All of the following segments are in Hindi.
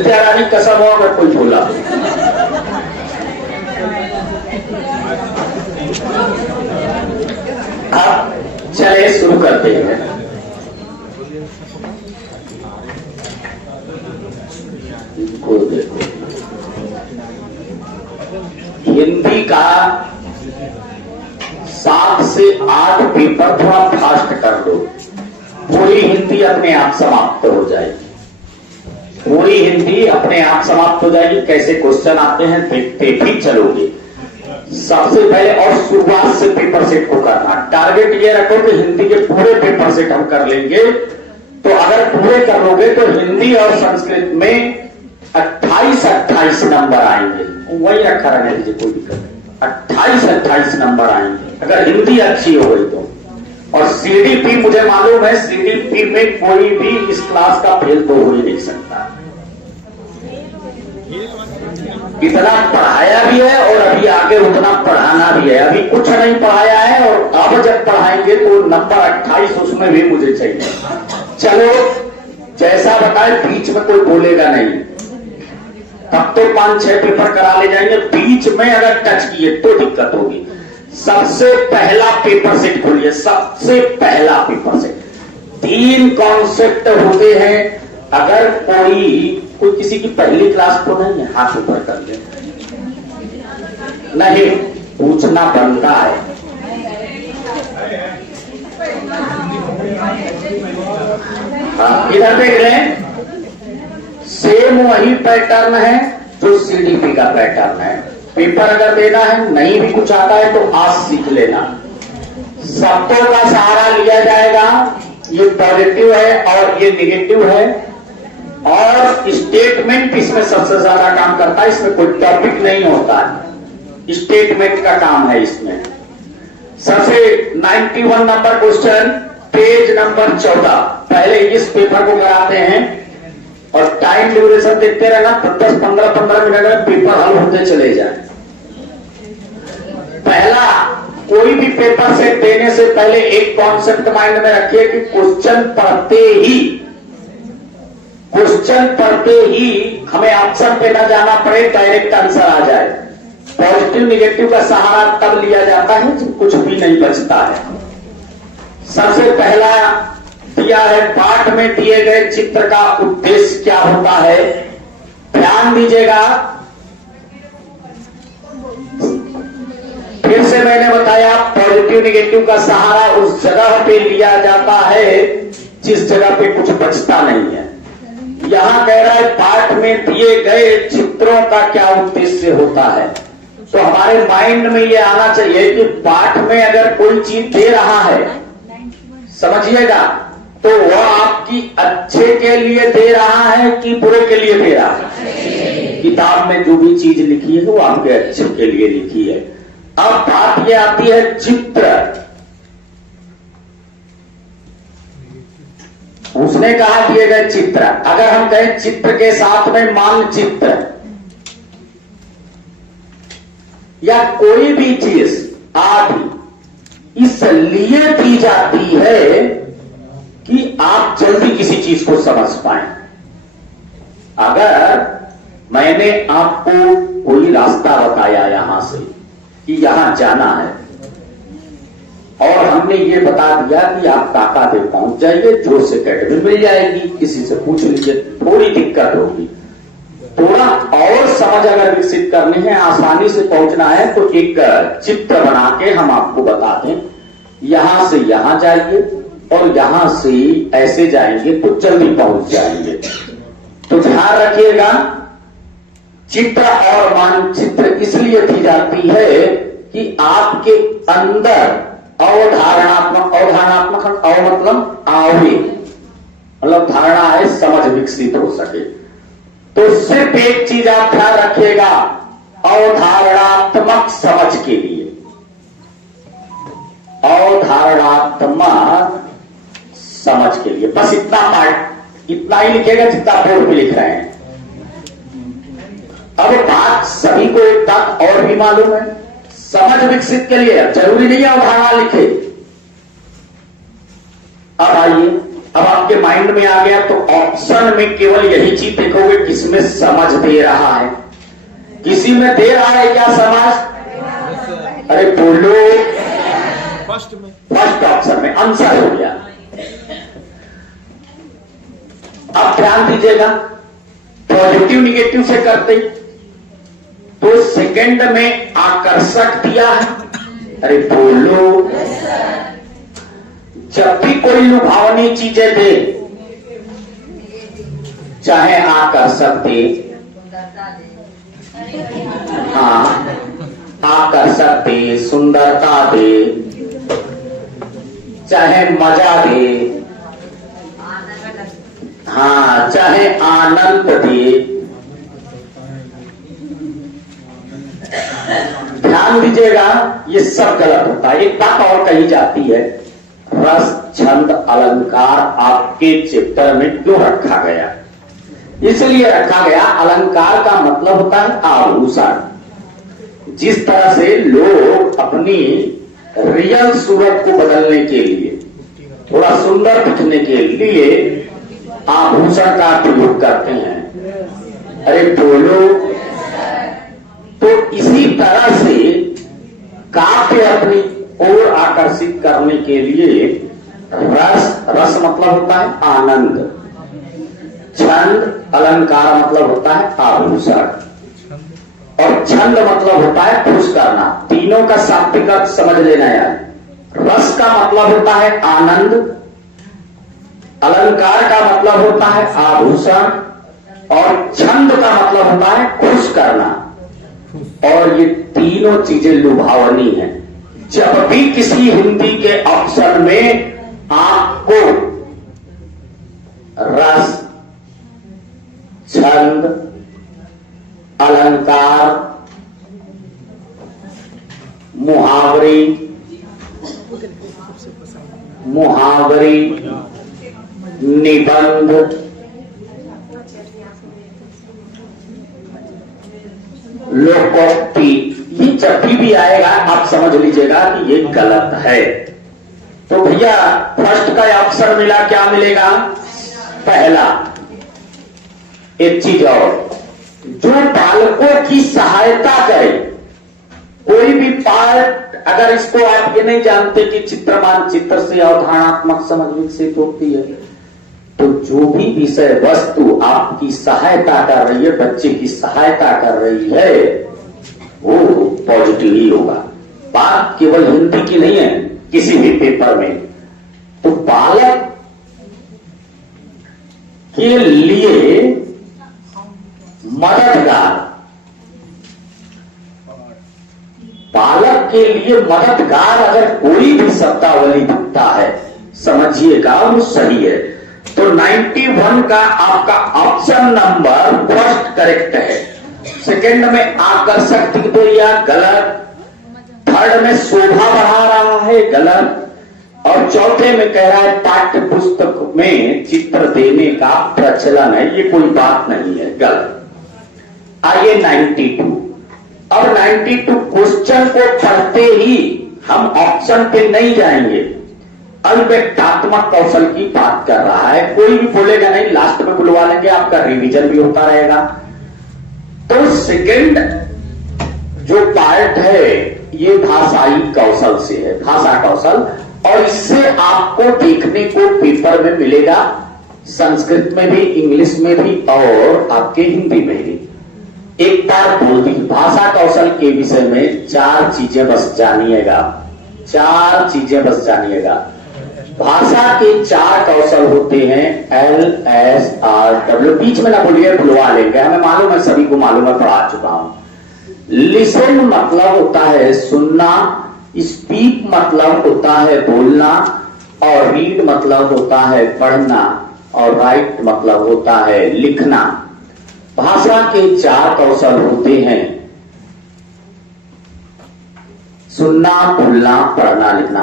विद्या रानी कसम हो अगर कोई बोला। अब चलिए शुरू करते हैं। इनको देखो, हिंदी का 7 से 8 पेपर थोड़ा फास्ट कर दो, पूरी हिंदी अपने आप समाप्त हो जाएगी। पूरी हिंदी अपने आप समाप्त हो जाएगी। कैसे क्वेश्चन आते हैं देखते भी चलोगे। सबसे पहले और शुरुआत से पेपर सेट को करना। टारगेट ये रखो कि हिंदी के पूरे पेपर सेट हम कर लेंगे। तो अगर पूरे कर लोगे तो हिंदी और संस्कृत में 28 नंबर आएंगे। वही रखा रहने दीजिए, कोई दिक्कत नहीं। 28 नंबर आएंगे अगर हिंदी अच्छी हो गई तो। और सीडीपी मुझे मालूम है, सीडीपी में कोई भी इस क्लास का फेल तो हो ही नहीं सकता। इतना पढ़ाया भी है और अभी आगे उतना पढ़ाना भी है। अभी कुछ नहीं पढ़ाया है और अब जब पढ़ाएंगे तो नंबर 28 उसमें भी मुझे चाहिए। चलो जैसा बताए, बीच में कोई बोलेगा नहीं, तब तो 5-6 पेपर करा ले जाएंगे। बीच में अगर टच किए तो दिक्कत होगी। सबसे पहला पेपर सेट खोलिए, सबसे पहला पेपर सेट। 3 कॉन्सेप्ट होते हैं। अगर कोई किसी की पहली क्लास तो नहीं है, हाथ ऊपर कर दे। नहीं, पूछना बनता है। हाँ, इधर देख लें, सेम वही पैटर्न है जो सीडीपी का पैटर्न है। पेपर अगर देना है, नहीं भी कुछ आता है तो आज सीख लेना। शब्दों का सहारा लिया जाएगा। ये पॉजिटिव है और ये निगेटिव है। और स्टेटमेंट इसमें सबसे ज्यादा काम करता है। इसमें कोई टॉपिक नहीं होता है, स्टेटमेंट का काम है इसमें। सबसे 91 नंबर क्वेश्चन, पेज नंबर 14। पहले इस पेपर को कराते हैं और टाइम ड्यूरेशन देखते रहना। 10-15 मिनट में पेपर हल होते चले जाए। पहला, कोई भी पेपर सेट देने से पहले एक कॉन्सेप्ट माइंड में रखिए कि क्वेश्चन पढ़ते ही हमें ऑप्शन पे ना जाना पड़े, डायरेक्ट आंसर आ जाए। पॉजिटिव निगेटिव का सहारा तब लिया जाता है जब कुछ भी नहीं बचता है। सबसे पहला दिया है, पाठ में दिए गए चित्र का उद्देश्य क्या होता है। ध्यान दीजिएगा, फिर से मैंने बताया पॉजिटिव निगेटिव का सहारा उस जगह पे लिया जाता है जिस जगह पे कुछ बचता नहीं है। यहां कह रहा है पाठ में दिए गए चित्रों का क्या उद्देश्य होता है। तो हमारे माइंड में ये आना चाहिए कि पाठ में अगर कोई चीज दे रहा है, समझिएगा, तो वह आपकी अच्छे के लिए दे रहा है कि बुरे के लिए दे रहा है। किताब में जो भी चीज लिखी है वो आपके अच्छे के लिए लिखी है। अब बात ये आती है चित्र। उसने कहा दिए गए चित्र, अगर हम कहें चित्र के साथ में मानचित्र या कोई भी चीज आदि इसलिए दी जाती है कि आप जल्दी किसी चीज को समझ पाए। अगर मैंने आपको कोई रास्ता बताया यहां से कि यहां जाना है और हमने ये बता दिया कि आप काका पे पहुंच जाइए, जोश एकेडमी मिल जाएगी, किसी से पूछ लीजिए, थोड़ी दिक्कत होगी। थोड़ा और समझ अगर विकसित करनी है, आसानी से पहुंचना है, तो एक चित्र बना के हम आपको बता दें, यहां से यहां जाइए और यहां से ऐसे जाएंगे तो जल्दी पहुंच जाएंगे। तो ध्यान रखिएगा, चित्र और मानचित्र इसलिए दी जाती है कि आपके अंदर अवधारणात्मक अव मतलब आवे, मतलब धारणा है, समझ विकसित हो सके। तो सिर्फ एक चीज आप ध्यान रखिएगा, अवधारणात्मक समझ के लिए, अवधारणात्मक समझ के लिए, बस इतना पार्ट, इतना ही लिखेगा जितना बोर्ड पे लिख रहे हैं। अब बात सभी को एक बात और भी मालूम है, समझ विकसित के लिए जरूरी नहीं है अवधारणा लिखे। अब आइए, अब आपके माइंड में आ गया तो ऑप्शन में केवल यही चीज देखोगे किसमें इसमें समझ दे रहा है। किसी में दे रहा है क्या समझ? अरे बोलो। फर्स्ट ऑप्शन में आंसर हो गया। अब ध्यान दीजिएगा, पॉजिटिव निगेटिव से करते तो सेकंड में आकर्षक दिया है। अरे बोलो। जब भी कोई लुभावनी चीजें दे, चाहे आकर्षक दे, हाँ आकर्षक दे, सुंदरता दे, चाहे मजा दे, हाँ चाहे आनंद दे, ध्यान दीजिएगा ये सब गलत होता है। एक बात और कही जाती है, रस छंद अलंकार आपके चित्र में क्यों रखा गया? इसलिए रखा गया, अलंकार का मतलब होता है आभूषण। जिस तरह से लोग अपनी रियल सूरत को बदलने के लिए, थोड़ा सुंदर दिखने के लिए आभूषण का प्रयोग करते हैं। अरे बोलो। तो इसी तरह से काव्य अपनी ओर आकर्षित करने के लिए रस मतलब होता है आनंद, छंद अलंकार मतलब होता है आभूषण, और छंद मतलब होता है खुश करना। तीनों का शाब्दिक अर्थ समझ लेना यार। रस का मतलब होता है आनंद, अलंकार का मतलब होता है आभूषण, और छंद का मतलब होता है खुश करना। और ये तीनों चीजें लुभावनी हैं। जब भी किसी हिंदी के ऑप्शन में आपको रस, छंद, अलंकार, मुहावरी, निबंध, लोकोक्ति, ये जब भी आएगा आप समझ लीजिएगा कि ये गलत है। तो भैया फर्स्ट का ऑप्शन मिला, क्या मिलेगा? पहला। एक चीज और, जो बालकों की सहायता करे, कोई भी पार्ट, अगर इसको आप ये नहीं जानते कि चित्रमान चित्र से अवधारणात्मक समझ विकसित होती है, तो जो भी विषय वस्तु आपकी सहायता कर रही है, बच्चे की सहायता कर रही है, वो पॉजिटिव ही होगा। बात केवल हिंदी की नहीं है, किसी भी पेपर में। तो बालक के लिए मददगार, बालक के लिए मददगार अगर कोई भी शब्दावली दिखता है, समझिएगा वो सही है। तो 91 का आपका ऑप्शन नंबर फर्स्ट करेक्ट है। सेकंड में आकर्षक दिख तो या गलत, थर्ड में शोभा बढ़ा रहा है गलत, और चौथे में कह रहा है पाठ्य पुस्तक में चित्र देने का प्रचलन है, ये कोई बात नहीं है, गलत। आइए 92। अब 92 क्वेश्चन को पढ़ते ही हम ऑप्शन पे नहीं जाएंगे, अल्पव्यक्तात्मक कौशल की बात कर रहा है। कोई भी बोलेगा नहीं, लास्ट में बुलवा लेंगे, आपका रिवीजन भी होता रहेगा। तो सेकंड जो पार्ट है ये भाषाई कौशल से है, भाषा कौशल, और इससे आपको देखने को पेपर में मिलेगा, संस्कृत में भी, इंग्लिश में भी, और आपके हिंदी में भी। एक बार बोल दी, भाषा कौशल के विषय में 4 चीजें बस जानिएगा, 4 चीजें बस जानिएगा। भाषा के 4 कौशल होते हैं, LSRW। बीच में ना बोलिए, बुलवा लेंगे, हमें मालूम है, सभी को मालूम है, पढ़ा चुका हूं। लिसन मतलब होता है सुनना, स्पीक मतलब होता है बोलना, और रीड मतलब होता है पढ़ना, और राइट मतलब होता है लिखना। भाषा के 4 कौशल होते हैं, सुनना, बोलना, पढ़ना, लिखना।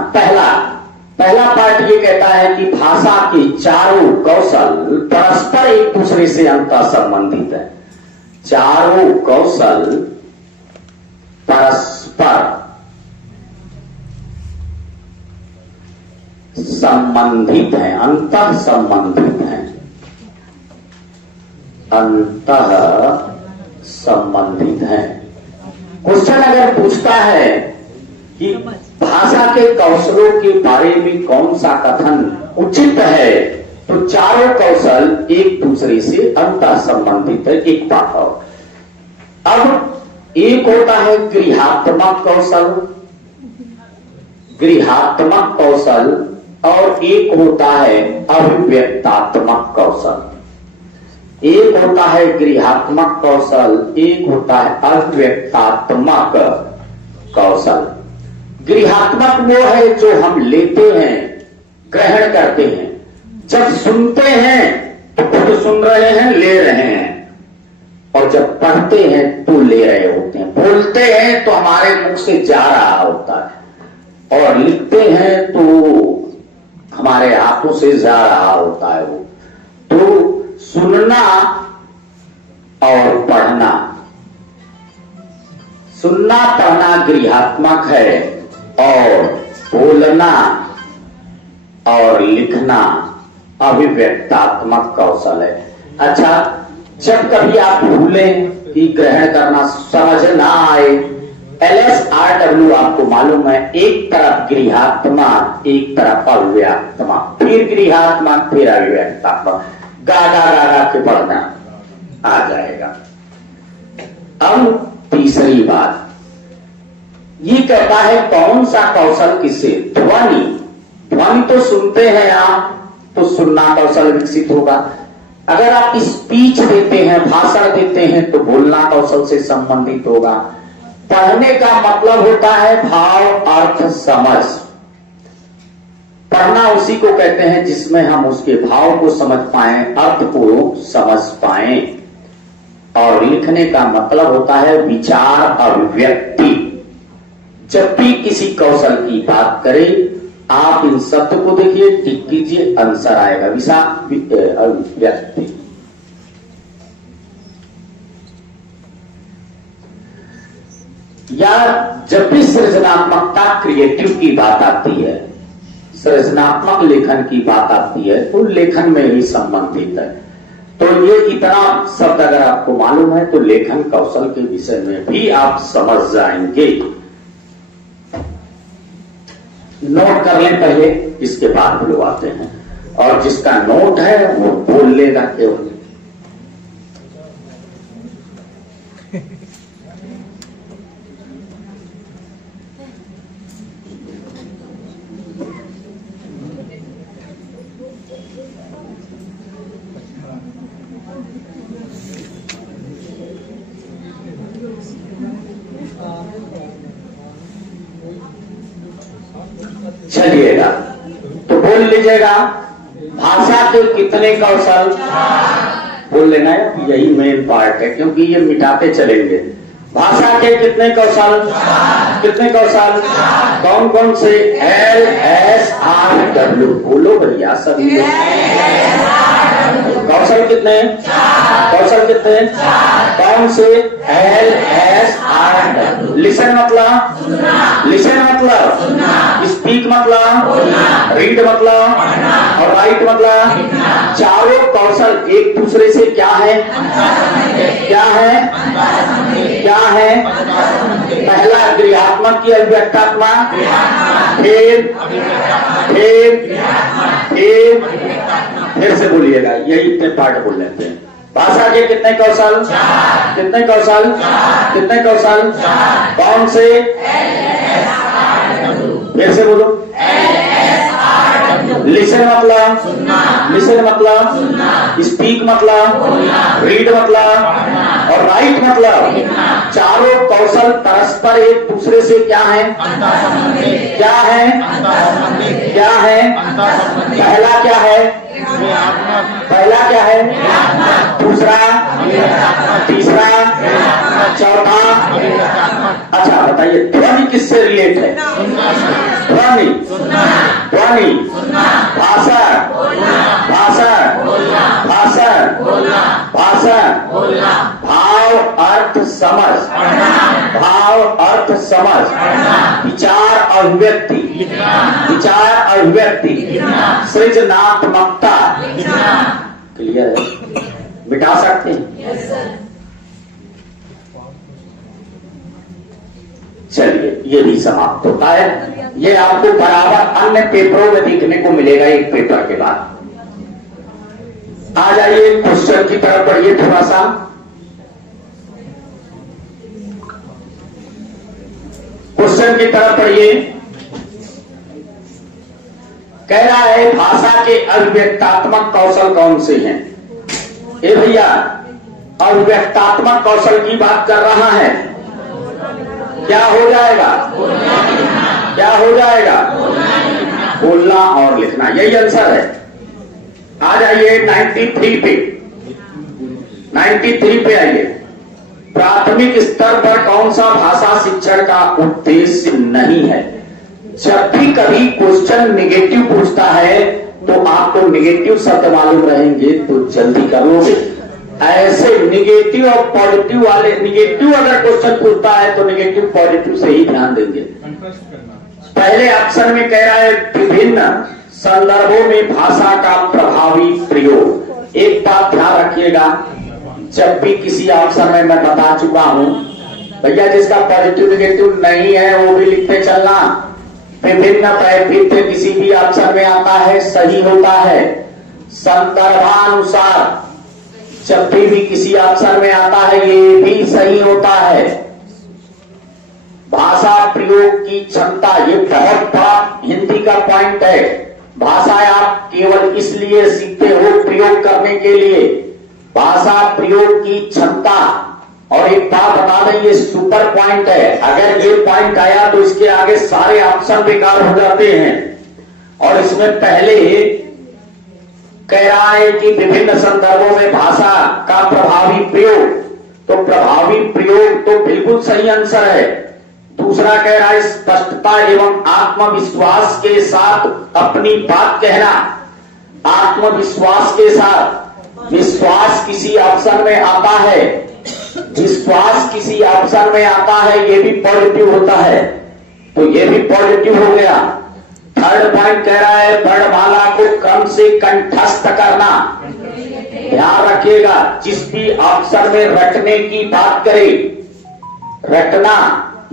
पहला पार्ट ये कहता है कि भाषा के चारों कौशल परस्पर एक दूसरे से अंतः संबंधित है। चारों कौशल परस्पर संबंधित हैं, अंतः संबंधित हैं। अंतः संबंधित हैं। क्वेश्चन अगर पूछता है कि भाषा के कौशलों के बारे में कौन सा कथन उचित है, तो चारों कौशल एक दूसरे से अंतः संबंधित है। एक बात और, अब एक होता है गृहात्मक कौशल, गृहात्मक कौशल, और एक होता है अभिव्यक्तात्मक कौशल। एक होता है गृहात्मक कौशल, एक होता है अभिव्यक्तात्मक कौशल। गृहात्मक वो है जो हम लेते हैं, ग्रहण करते हैं। जब सुनते हैं तो खुद सुन रहे हैं, ले रहे हैं, और जब पढ़ते हैं तो ले रहे होते हैं। बोलते हैं तो हमारे मुख से जा रहा होता है, और लिखते हैं तो हमारे हाथों से जा रहा होता है वो। तो सुनना और पढ़ना, सुनना पढ़ना गृहात्मक है, और बोलना और लिखना अभिव्यक्तात्मक कौशल है। अच्छा, जब कभी आप भूलें कि ग्रहण करना समझ ना आए, LSRW आपको मालूम है, एक तरफ गृहात्मक, एक तरफ अभिव्यक्तात्मक, फिर गृहात्मक, फिर अभिव्यक्तात्मक, गा गा गा गा के पढ़ना आ जाएगा। अब तीसरी बात ये कहता है कौन सा कौशल किससे? ध्वनि। ध्वनि तो सुनते हैं आप, तो सुनना कौशल विकसित होगा। अगर आप स्पीच देते हैं, भाषण देते हैं, तो बोलना कौशल से संबंधित होगा। पढ़ने का मतलब होता है भाव, अर्थ, समझ। पढ़ना उसी को कहते हैं जिसमें हम उसके भाव को समझ पाएं, अर्थ को समझ पाएं। और लिखने का मतलब होता है विचार, अभिव्यक्ति। जब भी किसी कौशल की बात करें, आप इन शब्द को देखिए, टिक कीजिए, आंसर आएगा। अभिव्यक्ति। या जब भी सृजनात्मकता, क्रिएटिव की बात आती है, सृजनात्मक लेखन की बात आती है, तो लेखन में ही संबंधित है। तो ये इतना शब्द अगर आपको मालूम है तो लेखन कौशल के विषय में भी आप समझ जाएंगे। नोट कर लें पहले, इसके बाद बुलवाते हैं। और जिसका नोट है वो बोल लेगा केवल। चलिएगा तो बोल लीजिएगा, भाषा के कितने कौशल? बोल लेना है, यही मेन पार्ट है, क्योंकि ये मिटाते चलेंगे। भाषा के कितने कौशल? कितने कौशल? कौन कौन से? LSRW। बोलो भैया सभी कौशल कितने? कौशल कितने? कौन से? LSRW। लिसन मतलब? लिसन मतलब? स्पीक मतलब? रीड मतलब? और राइट मतलब? चारों कौशल एक दूसरे से क्या है? क्या है? क्या है? पहला गृहात्मक की अभिव्यक्तात्मक, फिर से बोलिएगा, यही इतने पार्ट बोल लेते हैं। भाषा के कितने कौशल? कितने कौशल? कितने कौशल? कौन से? फिर से बोलो। लिसन मतलब? लिसन मतलब? स्पीक मतलब? रीड मतलब? और राइट मतलब? चारों कौशल परस्पर एक दूसरे से क्या है? क्या है? क्या है? पहला क्या है? पहला क्या है? दूसरा? तीसरा? चौथा? अच्छा बताइए, ध्वनि किससे रिलेट है? ध्वनि, ध्वनि, भाषा, भाषा, भाषा, भाषा, भाव, अर्थ, समझ, भाव, अर्थ, समझ, विचार, अभिव्यक्ति, विचार, अभिव्यक्ति, सृजनात्मकता। क्लियर है? मिटा सकते हैं? Yes sir. चलिए, ये भी समाप्त होता है। ये आपको बराबर अन्य पेपरों में देखने को मिलेगा एक पेपर के बाद। आ जाइए क्वेश्चन की तरफ बढ़िए थोड़ा सा। क्वेश्चन की तरफ बढ़िए। कह रहा है भाषा के अभिव्यक्तात्मक कौशल कौन से हैं? ए भैया, अभिव्यक्तात्मक कौशल की बात कर रहा है। क्या हो जाएगा? क्या हो जाएगा? बोलना और लिखना, यही आंसर है। आ जाइए 93 पे। 93 पे आइए। प्राथमिक स्तर पर कौन सा भाषा शिक्षण का उद्देश्य नहीं है? जब भी कभी क्वेश्चन निगेटिव पूछता है तो आपको निगेटिव शब्द मालूम रहेंगे तो जल्दी कर लोगे। ऐसे निगेटिव और पॉजिटिव वाले, निगेटिव अगर क्वेश्चन पूछता है तो निगेटिव पॉजिटिव से ही ध्यान देंगे। पहले ऑप्शन में कह रहा है विभिन्न संदर्भों में भाषा का प्रभावी प्रयोग। एक बात ध्यान रखिएगा, जब भी किसी ऑप्शन में मैं बता चुका हूं भैया, जिसका पॉजिटिव निगेटिव नहीं है वो भी लिखते चलना। विभिन्न वैविध्य किसी भी ऑप्शन में आता है, सही होता है। संदर्भानुसार जब भी किसी ऑप्शन में आता है ये भी सही होता है। भाषा प्रयोग की क्षमता, ये बहुत बड़ा हिंदी का पॉइंट है। भाषा आप केवल इसलिए सीखते हो प्रयोग करने के लिए। भाषा प्रयोग की क्षमता, और एक बात बता दें ये सुपर पॉइंट है। अगर ये पॉइंट आया तो इसके आगे सारे ऑप्शन बेकार हो जाते हैं। और इसमें पहले कह रहा है कि विभिन्न संदर्भों में भाषा का प्रभावी प्रयोग, तो प्रभावी प्रयोग तो बिल्कुल सही आंसर है। दूसरा कह रहा है स्पष्टता एवं आत्मविश्वास के साथ अपनी बात कहना। आत्मविश्वास के साथ, विश्वास किसी ऑप्शन में आता है, विश्वास किसी ऑप्शन में आता है, ये भी पॉजिटिव होता है, तो ये भी पॉजिटिव हो गया। थर्ड पॉइंट कह रहा है वर्णमाला को क्रम से कंठस्थ करना। ध्यान रखिएगा, जिस भी ऑप्शन में रटने की बात करे, रटना,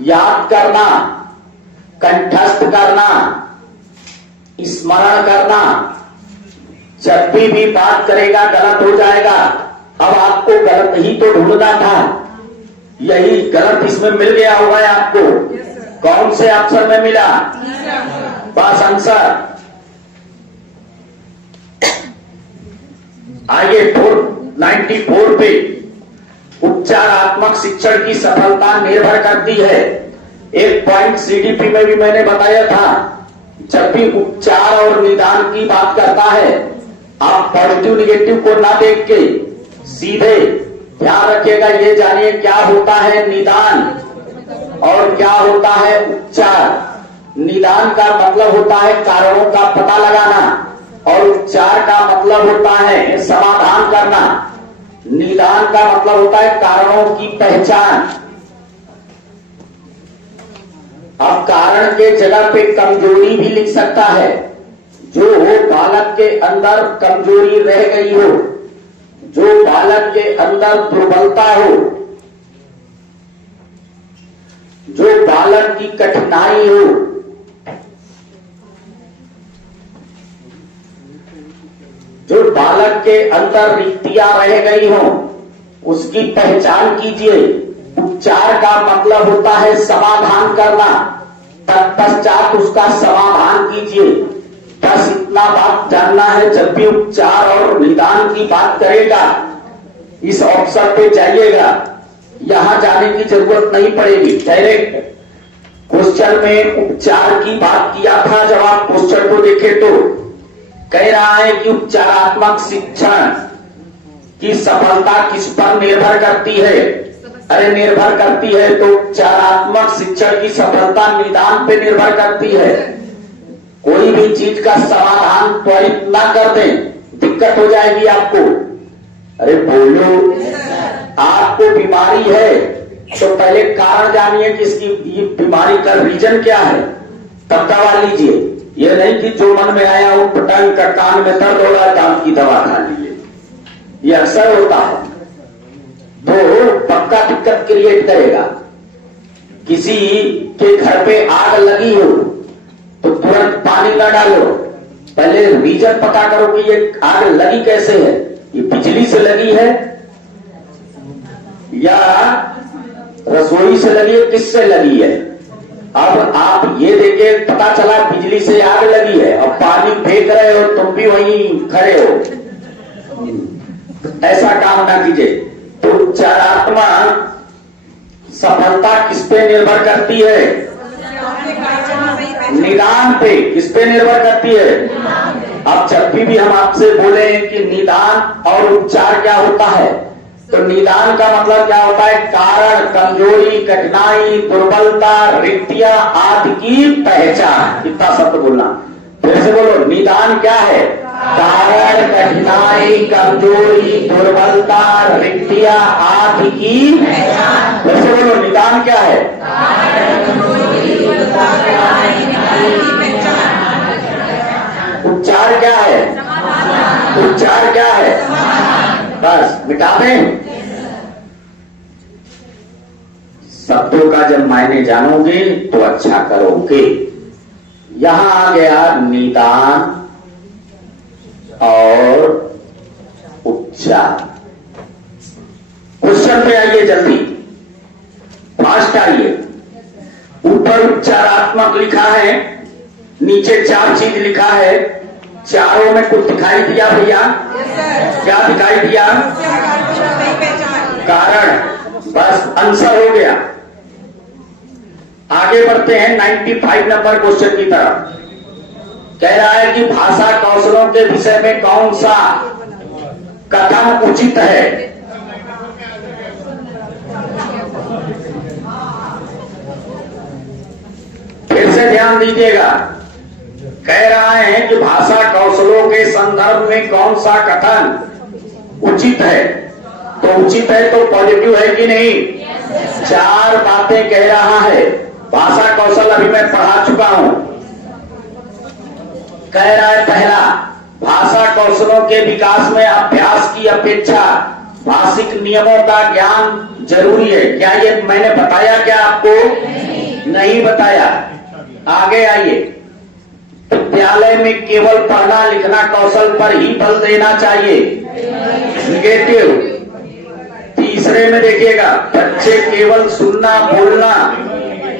याद करना, कंठस्थ करना, स्मरण करना, जब भी बात करेगा गलत हो जाएगा। अब आपको गलत ही तो ढूंढना था, यही गलत इसमें मिल गया होगा आपको। कौन से ऑप्शन में मिला? बस आंसर। आगे 94 पे उपचारात्मक शिक्षण की सफलता निर्भर करती है। एक पॉइंट सीडीपी में भी मैंने बताया था, जब भी उपचार और निदान की बात करता है आप पॉजिटिव निगेटिव को ना देख के सीधे ध्यान रखिएगा, ये जानिए क्या होता है निदान और क्या होता है उपचार। निदान का मतलब होता है कारणों का पता लगाना और उपचार का मतलब होता है समाधान करना। निदान का मतलब होता है कारणों की पहचान। अब कारण के जगह पे कमजोरी भी लिख सकता है, जो बालक के अंदर कमजोरी रह गई हो, जो बालक के अंदर दुर्बलता हो, जो बालक की कठिनाई हो, जो बालक के अंदर रिक्तियां रह गई हो, उसकी पहचान कीजिए। उपचार का मतलब होता है समाधान करना, तत्पश्चात उसका समाधान कीजिए। बस इतना बात जानना है, जब भी उपचार और निदान की बात करेगा इस ऑप्शन पे जाइएगा, यहां जाने की जरूरत नहीं पड़ेगी। डायरेक्ट क्वेश्चन में उपचार की बात किया था, जब आप क्वेश्चन को देखे तो कह रहा है कि उपचारात्मक शिक्षण की सफलता किस पर निर्भर करती है? अरे निर्भर करती है तो उपचारात्मक शिक्षण की सफलता निदान पे निर्भर करती है। कोई भी चीज का समाधान त्वरित ना कर दें, दिक्कत हो जाएगी आपको। अरे बोलो, आपको बीमारी है तो पहले कारण जानिए कि इसकी ये बीमारी का रीजन क्या है, तब दवा लीजिए। ये नहीं कि जो मन में आया वो पटंग का कान में दर्द हो रहा है, दांत की दवा खा लीजिए। ये अक्सर होता है, तो पक्का दिक्कत क्रिएट करेगा। किसी के घर पे आग लगी हो तो तुरंत पानी न डालो, पहले रीजन पता करो कि ये आग लगी कैसे है, ये बिजली से लगी है या रसोई से लगी है, किससे लगी है। अब आप ये देखे पता चला बिजली से आग लगी है और पानी फेंक रहे हो, तुम भी वहीं खड़े हो, ऐसा काम ना कीजिए। तो उपचारात्मक सफलता किस पे निर्भर करती है? निदान पे। किस पे निर्भर करती है? अब जब भी हम आपसे बोले कि निदान और उपचार क्या होता है, तो निदान का मतलब क्या होता है? कारण, कमजोरी, कठिनाई, दुर्बलता, रिक्तियां आदि की पहचान। इतना शब्द बोलना, फिर से बोलो। निदान क्या है? कारण, कठिनाई, कमजोरी, दुर्बलता, रिक्तियां आदि की पहचान। फिर से बोलो, निदान क्या है? उपचार क्या है? उपचार क्या है? बस मिटा दें। शब्दों का जब मायने जानोगे तो अच्छा करोगे। यहां आ गया निदान और उपचार। क्वेश्चन पे आइए, जल्दी फास्ट आइए। ऊपर उपचारात्मक लिखा है, नीचे 4 चीज लिखा है। चारों में कुछ दिखाई दिया भैया? क्या दिखाई दिया? कारण। बस आंसर हो गया। आगे बढ़ते हैं 95 नंबर क्वेश्चन की तरफ। कह रहा है कि भाषा कौशलों के विषय में कौन सा कथन उचित है? फिर से ध्यान दीजिएगा। कह रहा है कि भाषा कौशलों के संदर्भ में कौन सा कथन उचित है। तो उचित है तो पॉजिटिव है कि नहीं? 4 बातें कह रहा है। भाषा कौशल अभी मैं पढ़ा चुका हूं। कह रहा है पहला, भाषा कौशलों के विकास में अभ्यास की अपेक्षा भाषिक नियमों का ज्ञान जरूरी है। क्या ये मैंने बताया क्या आपको? नहीं बताया। आगे आइए। विद्यालय में केवल पढ़ना लिखना कौशल पर ही बल देना चाहिए, निगेटिव। तीसरे में देखिएगा, बच्चे केवल सुनना बोलना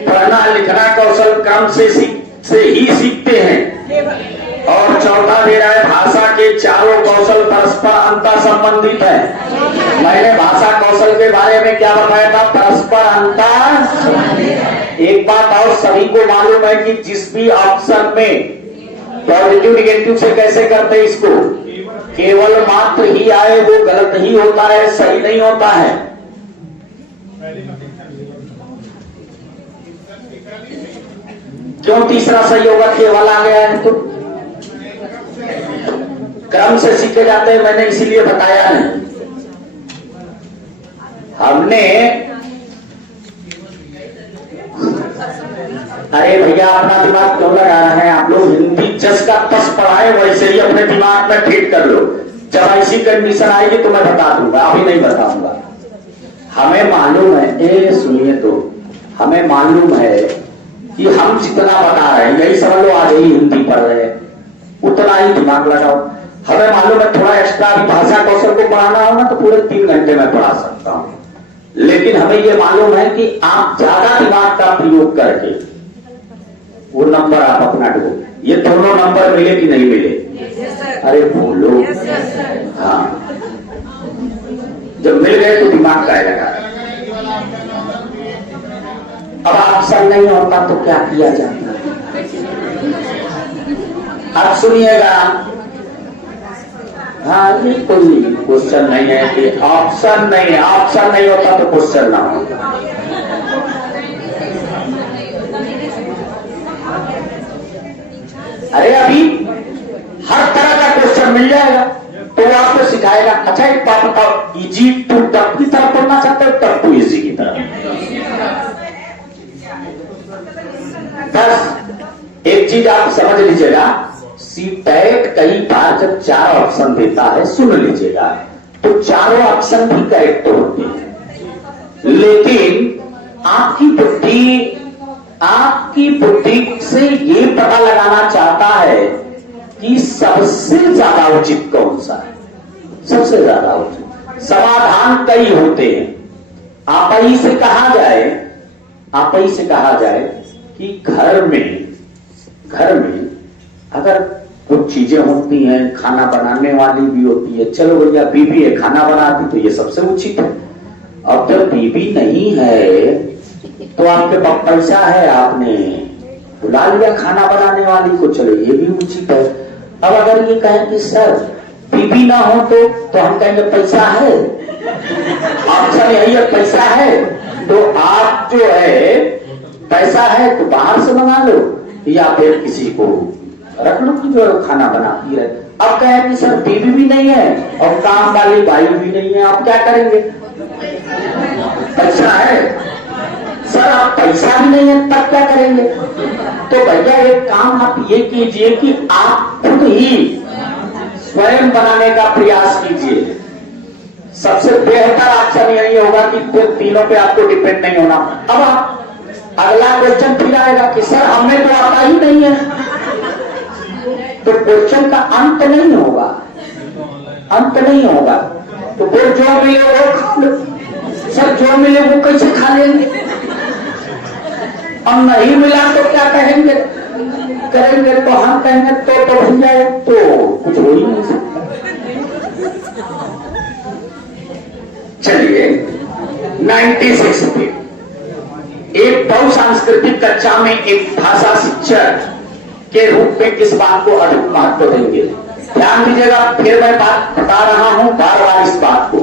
पढ़ना लिखना कौशल क्रम से ही सीखते हैं। और चौथा दे रहा है, भाषा के चारों कौशल परस्पर अंतर संबंधित है। मैंने भाषा कौशल के बारे में क्या बताया था? परस्पर अंतर। एक बात और सभी को मालूम है कि जिस भी ऑप्शन में पॉजिटिव निगेटिव से कैसे करते हैं इसको, केवल मात्र ही आए वो गलत ही होता है, सही नहीं होता है। क्यों तीसरा सही होगा? केवल आ गया है तो क्रम से सीखे जाते हैं, मैंने इसीलिए बताया नहीं। हमने अरे भैया अपना दिमाग क्यों लगा रहे हैं आप लोग? हिंदी जस का तस पढ़ाए वैसे ही अपने दिमाग में फिट कर लो। जब ऐसी कंडीशन आएगी तो मैं बता दूंगा, अभी नहीं बताऊंगा। हमें मालूम है, सुनिए तो, हमें मालूम है कि हम जितना बता रहे हैं, यही समझ लो आज ही हिंदी पढ़ रहे हैं, उतना ही दिमाग लगाओ। हमें मालूम है थोड़ा एक्स्ट्रा भाषा कौशल को पढ़ाना होगा तो पूरे 3 घंटे में पढ़ा सकता हूं, लेकिन हमें यह मालूम है कि आप ज्यादा दिमाग का प्रयोग करके वो नंबर आप अपना दो। ये दोनों नंबर मिले कि नहीं मिले? अरे बोलो। हाँ, जब मिल गए तो दिमाग का लगा। अब ऑप्शन नहीं होता तो क्या किया जाता? अब सुनिएगा। हाँ, ये कोई क्वेश्चन नहीं है कि ऑप्शन नहीं है। ऑप्शन नहीं होता तो क्वेश्चन ना होता। अरे अभी हर तरह का क्वेश्चन मिल जाएगा तो वो आपको सिखाएगा। अच्छा एक बात बताओ, इजी टू टफ की तरफ पढ़ना चाहते हो, टफ टू इजी की तरफ? बस एक चीज आप समझ लीजिएगा, सीटेट कई बार जब 4 ऑप्शन देता है, सुन लीजिएगा, तो चारों ऑप्शन भी करेक्ट होते हैं, लेकिन आपकी बुद्धि से ये पता लगाना चाहता है कि सबसे ज्यादा उचित कौन सा है। सबसे ज्यादा उचित समाधान कई होते हैं। आपही से कहा जाए कि घर में अगर कुछ चीजें होती हैं, खाना बनाने वाली भी होती है, चलो भैया बीबी है खाना बनाती तो ये सबसे उचित है। अब जब बीबी नहीं है तो आपके पास पैसा है, आपने बुला लिया खाना बनाने वाली को, चलो ये भी उचित है। अब अगर ये कहें कि सर बीबी ना हो तो हम कहेंगे पैसा है, ऑप्शन यही है पैसा है, तो आप जो है पैसा है तो बाहर से मंगा लो या फिर किसी को रख लो कि जो खाना बनाती है। अब कहें कि सर बीबी भी नहीं है और काम वाली बाई भी नहीं है, आप क्या करेंगे? पैसा है सर, आप पैसा भी नहीं है तब क्या करेंगे? तो भैया एक काम आप ये कीजिए कि आप खुद ही स्वयं बनाने का प्रयास कीजिए। सबसे बेहतर ऑप्शन यही होगा कि फिर तीनों पे आपको डिपेंड नहीं होना। अब आप अगला क्वेश्चन फिर आएगा कि सर हमें तो आता ही नहीं है, तो क्वेश्चन का अंत नहीं होगा, तो फिर जो मिले वो खा लो। सर जो मिले वो कैसे खा लेंगे? अब नहीं मिला तो क्या करेंगे? तो हम कहेंगे तो भैया तो कुछ हो ही नहीं सकता। चलिए 96 पे एक बहुसांस्कृतिक कक्षा में एक भाषा शिक्षक के रूप में किस बात को अधिक महत्व देंगे? ध्यान दीजिएगा, फिर मैं बात बता रहा हूं बार बार इस बात को।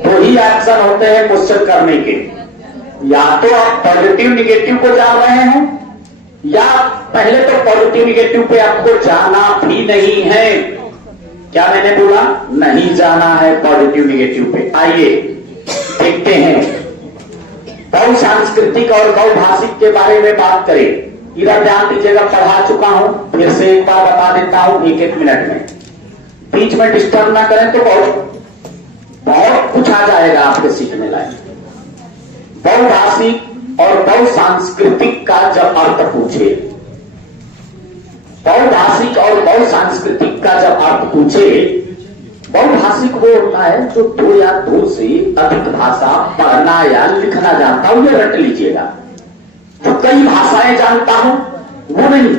दो ही एक्शन होते हैं क्वेश्चन करने के, या तो आप पॉजिटिव निगेटिव को जान रहे हैं, या पहले तो पॉजिटिव निगेटिव पे आपको जाना भी नहीं है। क्या मैंने बोला? नहीं जाना है पॉजिटिव निगेटिव पे। आइए देखते हैं बहुसांस्कृतिक और बहुभाषिक के बारे में बात करें। इधर ध्यान दीजिएगा, पढ़ा चुका हूं, फिर से एक बार बता देता हूं 1-1 मिनट में, बीच में डिस्टर्ब ना करें तो बहुत कुछ आ जाएगा आपके सीखने लायक। बहुभाषिक और बहुसांस्कृतिक का जब अर्थ पूछे, बहुभाषिक और बहुसांस्कृतिक का जब अर्थ पूछे, बहुभाषिक वो होता है जो 2 या 2 से अधिक भाषा पढ़ना या लिखना जानता हूं, ये रट लीजिएगा। जो कई भाषाएं जानता हूं वो नहीं,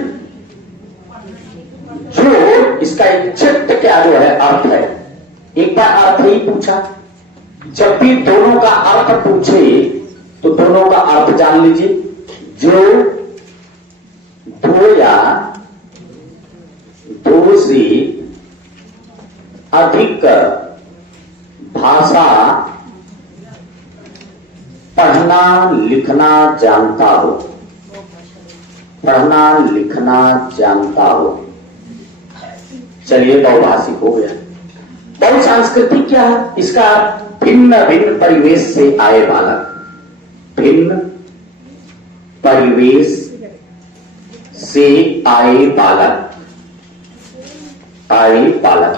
जो इसका एग्जैक्ट क्या जो है अर्थ है। एक बार अर्थ ही पूछा, जब भी दोनों का अर्थ पूछे तो दोनों का अर्थ जान लीजिए। जो 2 या 2 से अधिक भाषा पढ़ना लिखना जानता हो, पढ़ना लिखना जानता हो, चलिए बहुभाषिक हो गया। बहुसांस्कृतिक क्या है? इसका भिन्न भिन्न परिवेश से आए बालक, भिन्न परिवेश से आए बालक,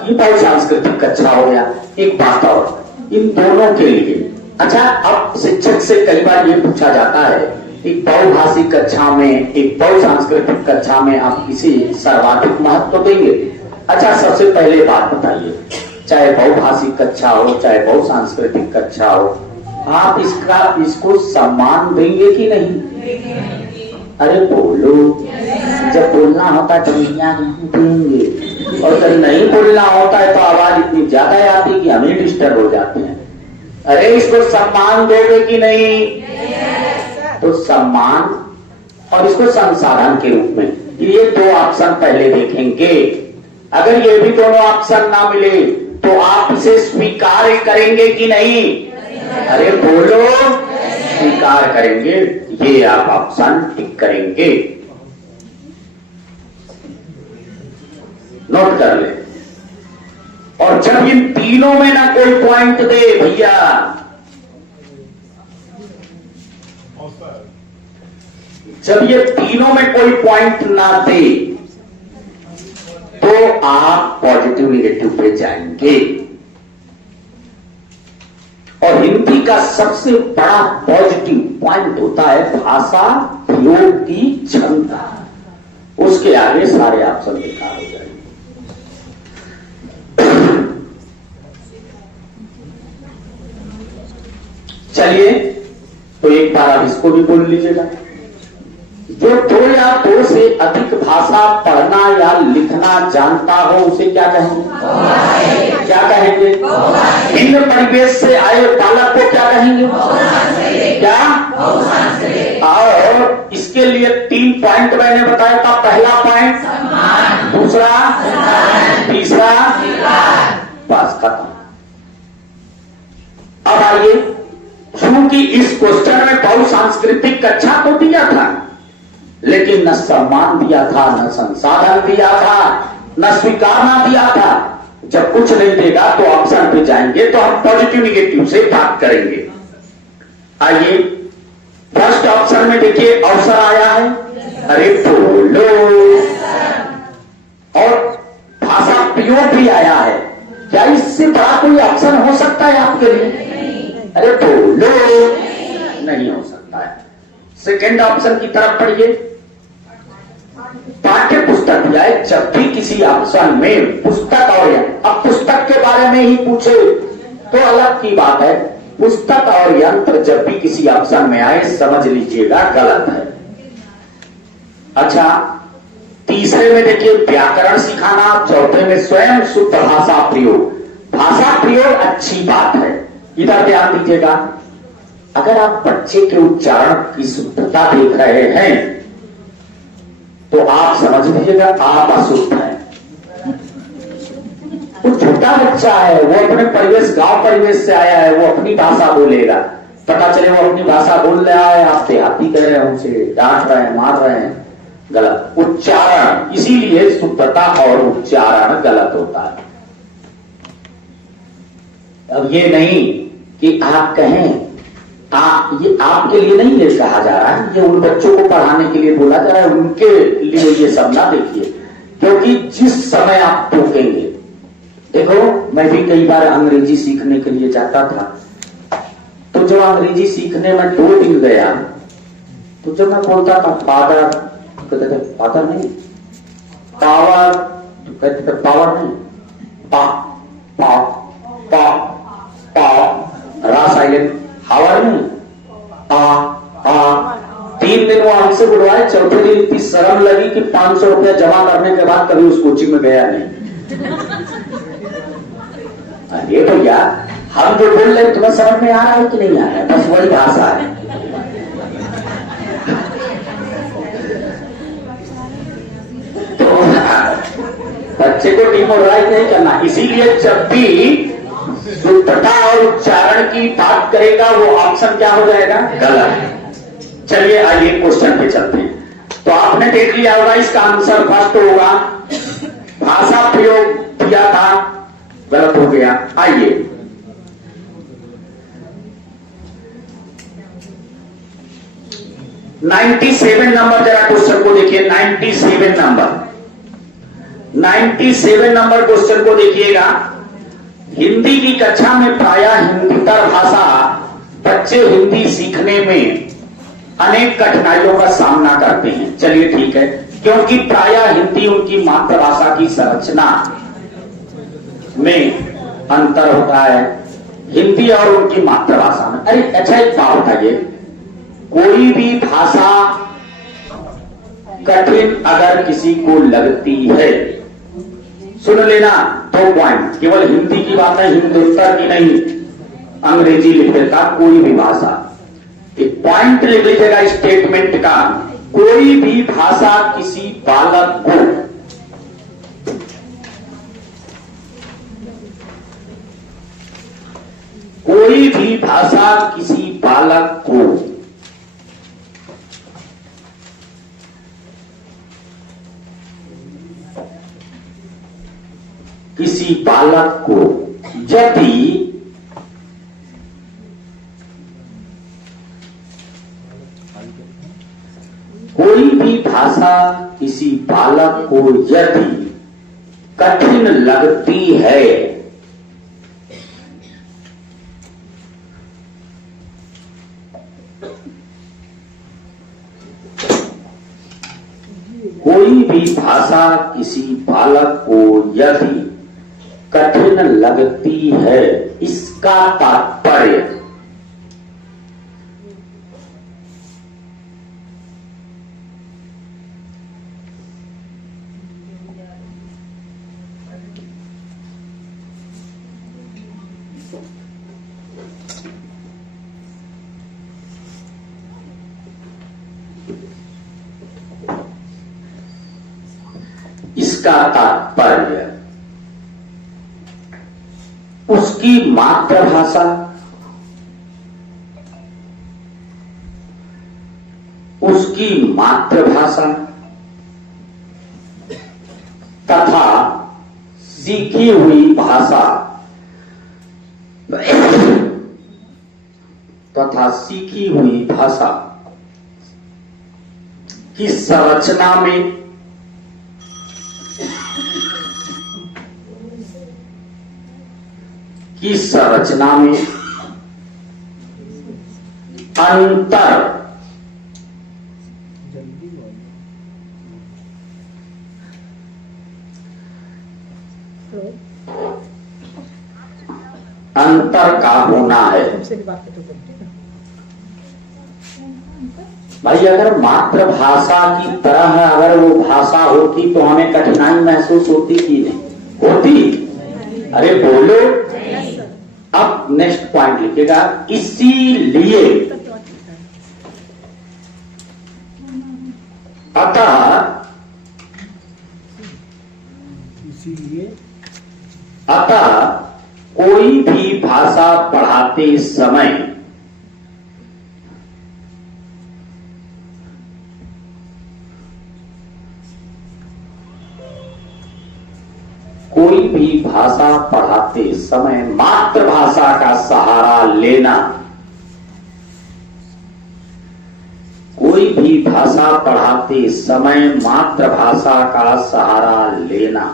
ये बहुसांस्कृतिक कक्षा हो गया। एक बात और इन दोनों के लिए, अच्छा अब शिक्षक से कई बार ये पूछा जाता है एक बहुभाषिक कक्षा में, एक बहुसांस्कृतिक कक्षा में आप किसी सर्वाधिक महत्व देंगे? अच्छा सबसे पहले बात बताइए, चाहे बहुभाषिक कक्षा हो चाहे बहुसांस्कृतिक कक्षा हो, आप इसको सम्मान देंगे कि नहीं? अरे बोलो, जब बोलना होता है तो देंगे, और जब नहीं बोलना होता है तो आवाज इतनी ज्यादा आती है कि हमें डिस्टर्ब हो जाते हैं। अरे इसको सम्मान दोगे कि नहीं? तो सम्मान और इसको संसाधन के रूप में, ये 2 ऑप्शन पहले देखेंगे। अगर ये भी दोनों ऑप्शन ना मिले तो आप इसे स्वीकार करेंगे कि नहीं? अरे बोलो, स्वीकार करेंगे, ये आप ऑप्शन टिक करेंगे, नोट कर ले। और जब इन तीनों में ना कोई पॉइंट दे भैया, जब ये तीनों में कोई पॉइंट ना दे तो आप पॉजिटिव निगेटिव पे जाएंगे। और हिंदी का सबसे बड़ा पॉजिटिव पॉइंट होता है भाषा प्रयोग की क्षमता। उसके आगे सारे ऑप्शन बेकार हो जाएंगे। चलिए तो एक बार आप इसको भी बोल लीजिएगा। जो 2 या 2 से अधिक भाषा पढ़ना या लिखना जानता हो उसे क्या कहेंगे? क्या कहेंगे? भिन्न परिवेश से आए बालक को क्या कहेंगे? क्या? और इसके लिए 3 पॉइंट मैंने बताया था। पहला पॉइंट, दूसरा, तीसरा, बस खत्म। अब आइए, क्योंकि इस क्वेश्चन में बहुसांस्कृतिक कक्षा तो दिया था, लेकिन न सम्मान दिया था, न संसाधन दिया था, न स्वीकारना दिया था। जब कुछ नहीं देगा तो ऑप्शन पे जाएंगे, तो हम पॉजिटिव निगेटिव से बात करेंगे। आइए, फर्स्ट ऑप्शन में देखिए अवसर आया है। अरे बोलो। और भाषा प्रयोग भी आया है। क्या इससे बड़ा कोई ऑप्शन हो सकता है आपके लिए? अरे बोलो। नहीं हो सकता है। सेकेंड ऑप्शन की तरफ पढ़िए। पाठ्य पुस्तक दिया है। जब भी किसी ऑप्शन में पुस्तक और अब पुस्तक के बारे में ही पूछे तो अलग की बात है। पुस्तक और यंत्र जब भी किसी ऑप्शन में आए समझ लीजिएगा गलत है। अच्छा, तीसरे में देखिए व्याकरण सिखाना, चौथे में स्वयं शुद्ध भाषा प्रयोग। भाषा प्रयोग अच्छी बात है, इधर ध्यान दीजिएगा। अगर आप बच्चे के उच्चारण की शुद्धता देख रहे हैं तो आप समझ लीजिएगा आप अशुद्ध हैं। वो छोटा बच्चा है, वो अपने परिवेश, गांव परिवेश से आया है, वो अपनी भाषा बोलेगा। पता चले वो अपनी भाषा बोल रहा है, आप देहाती कह रहे हैं, उसे डांट रहे हैं, मार रहे हैं। गलत उच्चारण, इसीलिए शुद्धता और उच्चारण गलत होता है। अब ये नहीं कि आप कहें, ये आपके लिए नहीं ये कहा जा रहा है, ये उन बच्चों को पढ़ाने के लिए बोला जा रहा है, उनके लिए ये सब ना देखिए। क्योंकि जिस समय आप टोकेंगे, देखो मैं भी कई बार अंग्रेजी सीखने के लिए जाता था, तो जब अंग्रेजी सीखने में 2 दिन गया तो जब मैं बोलता था फादर, कहते थे फादर नहीं, पावर, कहते थे पावर नहीं, पा पा पा पा, रा साइलेंट, हावर नहीं, आ 3 दिन वो हमसे बुलवाए। चौथे दिन इतनी शर्म लगी कि 500 रुपया जमा करने के बाद कभी उस कोचिंग में गया नहीं। अरे भैया, हम जो बोल रहे तुम्हें समझ में आ रहा है कि नहीं आ रहा है? बस वही भाषा है। तो बच्चे को डिमोरलाइज नहीं करना। इसीलिए जब भी शुद्धता और उच्चारण की बात करेगा वो ऑप्शन क्या हो जाएगा? गलत। चलिए आइए क्वेश्चन पे चलते हैं। तो आपने देख लिया होगा, इसका आंसर फर्स्ट होगा। भाषा प्रयोग दिया था, गलत हो गया। आइए, (97) नंबर जरा क्वेश्चन को देखिए। 97 नंबर क्वेश्चन को देखिएगा। हिंदी की कक्षा में प्रायः हिंदीतर भाषा बच्चे हिंदी सीखने में अनेक कठिनाइयों का सामना करते हैं। चलिए ठीक है, क्योंकि प्रायः हिंदी उनकी मातृभाषा की संरचना में अंतर होता है, हिंदी और उनकी मातृभाषा में। अरे अच्छा, एक बात बताइए, कोई भी भाषा कठिन अगर किसी को लगती है, सुन लेना 2 पॉइंट, केवल हिंदी की बात है, हिंदुस्तान की नहीं, अंग्रेजी लिख देता कोई भी भाषा। एक पॉइंट लिख लीजिएगा स्टेटमेंट का, कोई भी भाषा किसी बालक को कोई भी भाषा किसी बालक को यदि कोई भी भाषा किसी बालक को यदि कठिन लगती है कोई भी भाषा किसी बालक को यदि कठिन लगती है, इसका तात्पर्य इसका तात्पर्य उसकी मातृभाषा, उसकी मातृभाषा तथा सीखी हुई भाषा की संरचना में अंतर का होना है। भाई अगर मातृभाषा की तरह अगर वो भाषा होती तो हमें कठिनाई महसूस होती कि नहीं होती? अरे बोलो। अब नेक्स्ट पॉइंट लिखिएगा, इसीलिए अतः कोई भी भाषा पढ़ाते समय मातृभाषा का सहारा लेना, कोई भी भाषा पढ़ाते समय मातृभाषा का सहारा लेना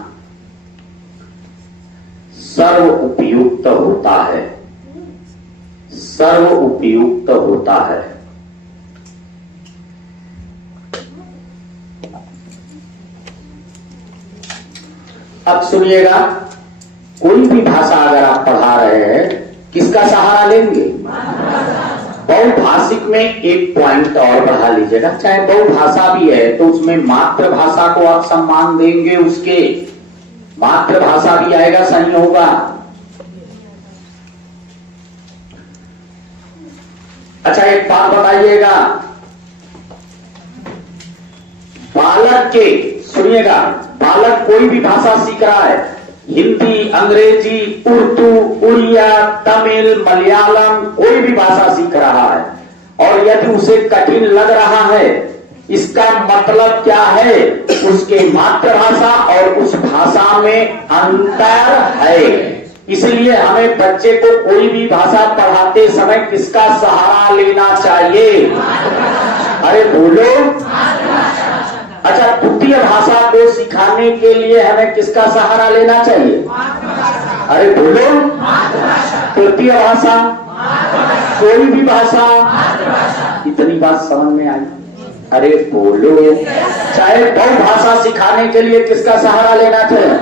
सर्व उपयुक्त होता है, सर्व उपयुक्त होता है। अब सुनिएगा, कोई भी भाषा अगर आप पढ़ा रहे हैं, किसका सहारा लेंगे? बहुभाषिक में एक पॉइंट और बढ़ा लीजिएगा, चाहे बहुभाषा भी है तो उसमें मातृभाषा को आप सम्मान देंगे, उसके मातृभाषा भी आएगा, सही होगा। अच्छा एक बात बताइएगा, बालक के, सुनिएगा, बालक कोई भी भाषा सीख रहा है, हिंदी, अंग्रेजी, उर्दू, उड़िया, तमिल, मलयालम, कोई भी भाषा सीख रहा है और यदि उसे कठिन लग रहा है, इसका मतलब क्या है? उसके मातृभाषा और उस भाषा में अंतर है। इसलिए हमें बच्चे को कोई भी भाषा पढ़ाते समय किसका सहारा लेना चाहिए? अरे बोलो। अच्छा, द्वितीय भाषा को सिखाने के लिए हमें किसका सहारा लेना चाहिए? अरे बोलो। तृतीय भाषा, कोई भी भाषा, इतनी बात समझ में आई? अरे बोलो। चाहे बहुभाषा सिखाने के लिए किसका सहारा लेना चाहिए?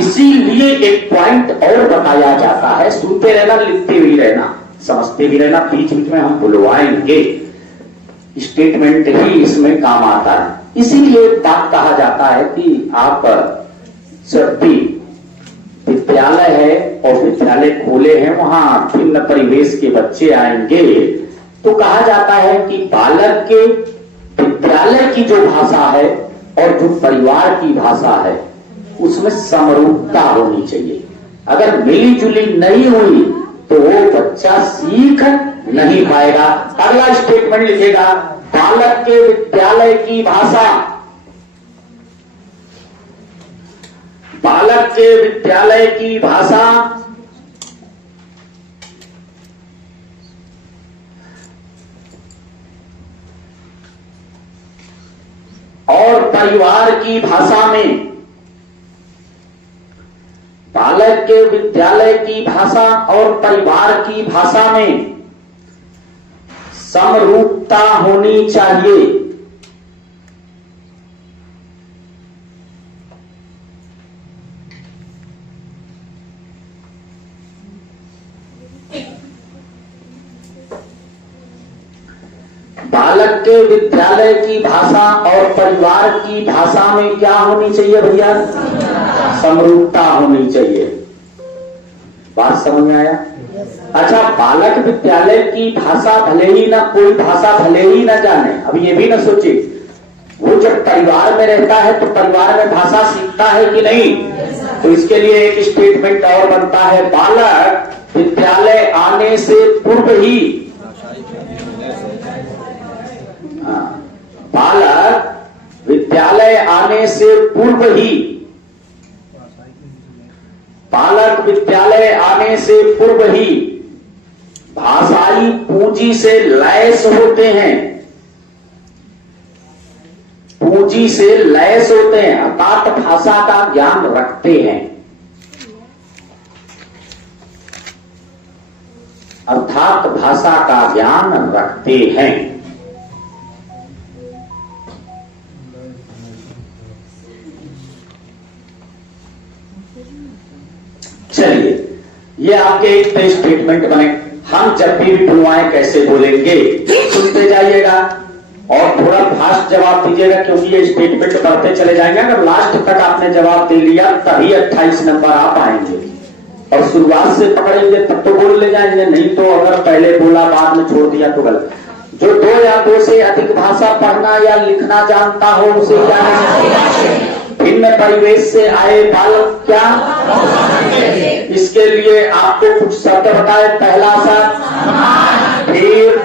इसीलिए एक पॉइंट और बताया जाता है, सुनते रहना, लिखते भी रहना, समझते भी रहना, बीच बीच में हम बुलवाएंगे, स्टेटमेंट ही इसमें काम आता है। इसीलिए बात कहा जाता है कि आप जब भी विद्यालय है और विद्यालय खोले हैं, वहां भिन्न परिवेश के बच्चे आएंगे, तो कहा जाता है कि बालक के विद्यालय की जो भाषा है और जो परिवार की भाषा है उसमें समरूपता होनी चाहिए। अगर मिली जुली नहीं हुई तो वो बच्चा सीख नहीं पाएगा। अगला स्टेटमेंट लिखेगा, बालक के विद्यालय की भाषा, बालक के विद्यालय की भाषा और परिवार की भाषा में, बालक के विद्यालय की भाषा और परिवार की भाषा में समरूपता होनी चाहिए। बालक के विद्यालय की भाषा और परिवार की भाषा में क्या होनी चाहिए भैया? समरूपता होनी चाहिए। बात समझ में आया? अच्छा, बालक विद्यालय की भाषा भले ही ना, कोई भाषा भले ही ना जाने, अब ये भी ना सोचे, वो जब परिवार में रहता है तो परिवार में भाषा सीखता है कि नहीं? तो इसके लिए एक स्टेटमेंट और बनता है, बालक विद्यालय आने से पूर्व ही, बालक विद्यालय आने से पूर्व ही, बालक विद्यालय आने से पूर्व ही भाषाई पूंजी से लैस होते हैं, पूंजी से लैस होते हैं, अर्थात भाषा का ज्ञान रखते हैं, अर्थात भाषा का ज्ञान रखते हैं। चलिए, ये आपके एक स्टेटमेंट बने। हम जब भी बुलवाएं कैसे बोलेंगे सुनते जाइएगा और थोड़ा फास्ट जवाब दीजिएगा, क्योंकि ये स्टेटमेंट बढ़ते चले जाएंगे। अगर लास्ट तक आपने जवाब दे लिया तभी 28 नंबर आ पाएंगे, और शुरुआत से पकड़ेंगे तब तो बोल ले जाएंगे, नहीं तो अगर पहले बोला बाद में छोड़ दिया तो गलत। जो 2 या 2 से अधिक भाषा पढ़ना या लिखना जानता हो उसे क्या है? भिन्न परिवेश से आए बालक क्या? इसके लिए आपको कुछ शब्द बताए। पहला शब्द फिर,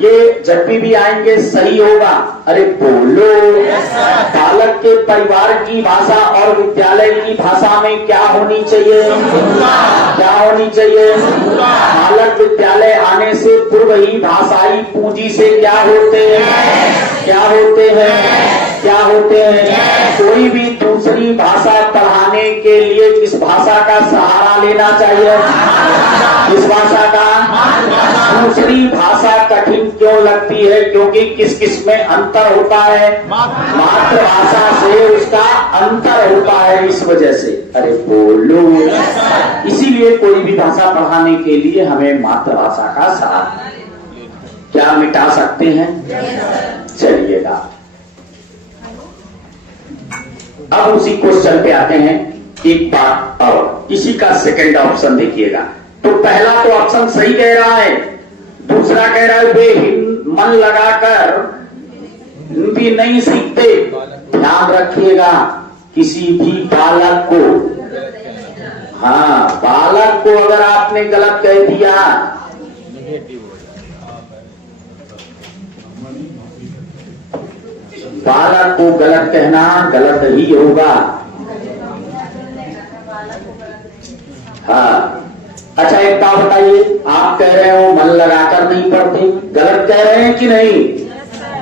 ये जब भी आएंगे सही होगा। अरे बोलो, बालक के परिवार की भाषा और विद्यालय की भाषा में क्या होनी चाहिए? क्या होनी चाहिए? बालक विद्यालय आने से पूर्व ही भाषाई पूंजी से क्या होते हैं? क्या होते हैं? क्या होते हैं? कोई भी दूसरी भाषा पढ़ाने के लिए किस भाषा का सहारा लेना चाहिए? किस भाषा का? दूसरी भाषा कठिन क्यों लगती है? क्योंकि किस किस में अंतर होता है? मातृभाषा से उसका अंतर होता है, इस वजह से। अरे बोलो, इसीलिए कोई भी भाषा पढ़ाने के लिए हमें मातृभाषा का सहारा। क्या मिटा सकते हैं? चलिएगा, अब उसी क्वेश्चन पे आते हैं। एक बात और, इसी का सेकंड ऑप्शन देखिएगा। तो पहला तो ऑप्शन सही कह रहा है, दूसरा कह रहा है वे मन लगाकर हिंदी नहीं सीखते। ध्यान रखिएगा, किसी भी बालक को, हाँ, बालक को अगर आपने गलत कह दिया, बालक को गलत कहना गलत ही होगा। हाँ, अच्छा एक बात बताइए, आप कह रहे हो मन लगाकर नहीं पढ़ते, गलत कह रहे हैं कि नहीं?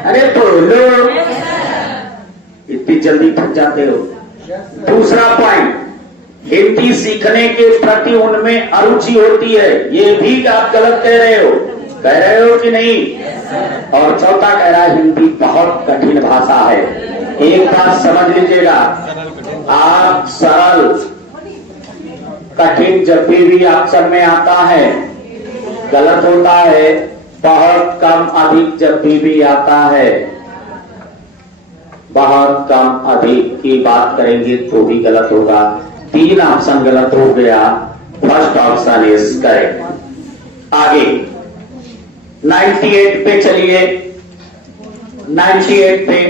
अरे बोलो, इतनी जल्दी थक जाते हो। दूसरा पॉइंट, हिंदी सीखने के प्रति उनमें अरुचि होती है, ये भी आप गलत कह रहे हो कि नहीं? और चौथा कह रहा है हिंदी बहुत कठिन भाषा है। एक बात समझ लीजिएगा, आप सरल कठिन जब भी अक्षर में आता है गलत होता है, बहुत कम अधिक जब भी आता है, बहुत कम अधिक की बात करेंगे तो भी गलत होगा। 3 ऑप्शन गलत हो गया, फर्स्ट ऑप्शन इज करेक्ट। आगे 98 पे चलिए। 98 पे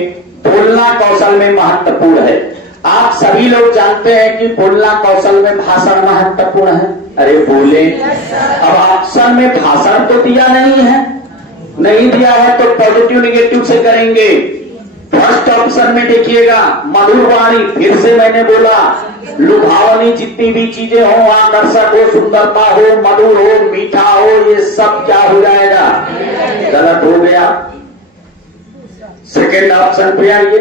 बोलना कौशल में महत्वपूर्ण है। आप सभी लोग जानते हैं कि बोलना कौशल में भाषण महत्वपूर्ण है। अरे बोले, अब ऑप्शन में भाषण तो दिया नहीं है, नहीं दिया है तो पॉजिटिव निगेटिव से करेंगे। फर्स्ट ऑप्शन में देखिएगा, मधुर वाणी, फिर से मैंने बोला, लुभावनी जितनी भी चीजें हो, आकर्षक हो, सुंदरता हो, मधुर हो, मीठा हो, ये सब क्या हो जाएगा? गलत हो गया। सेकेंड ऑप्शन पे आइए,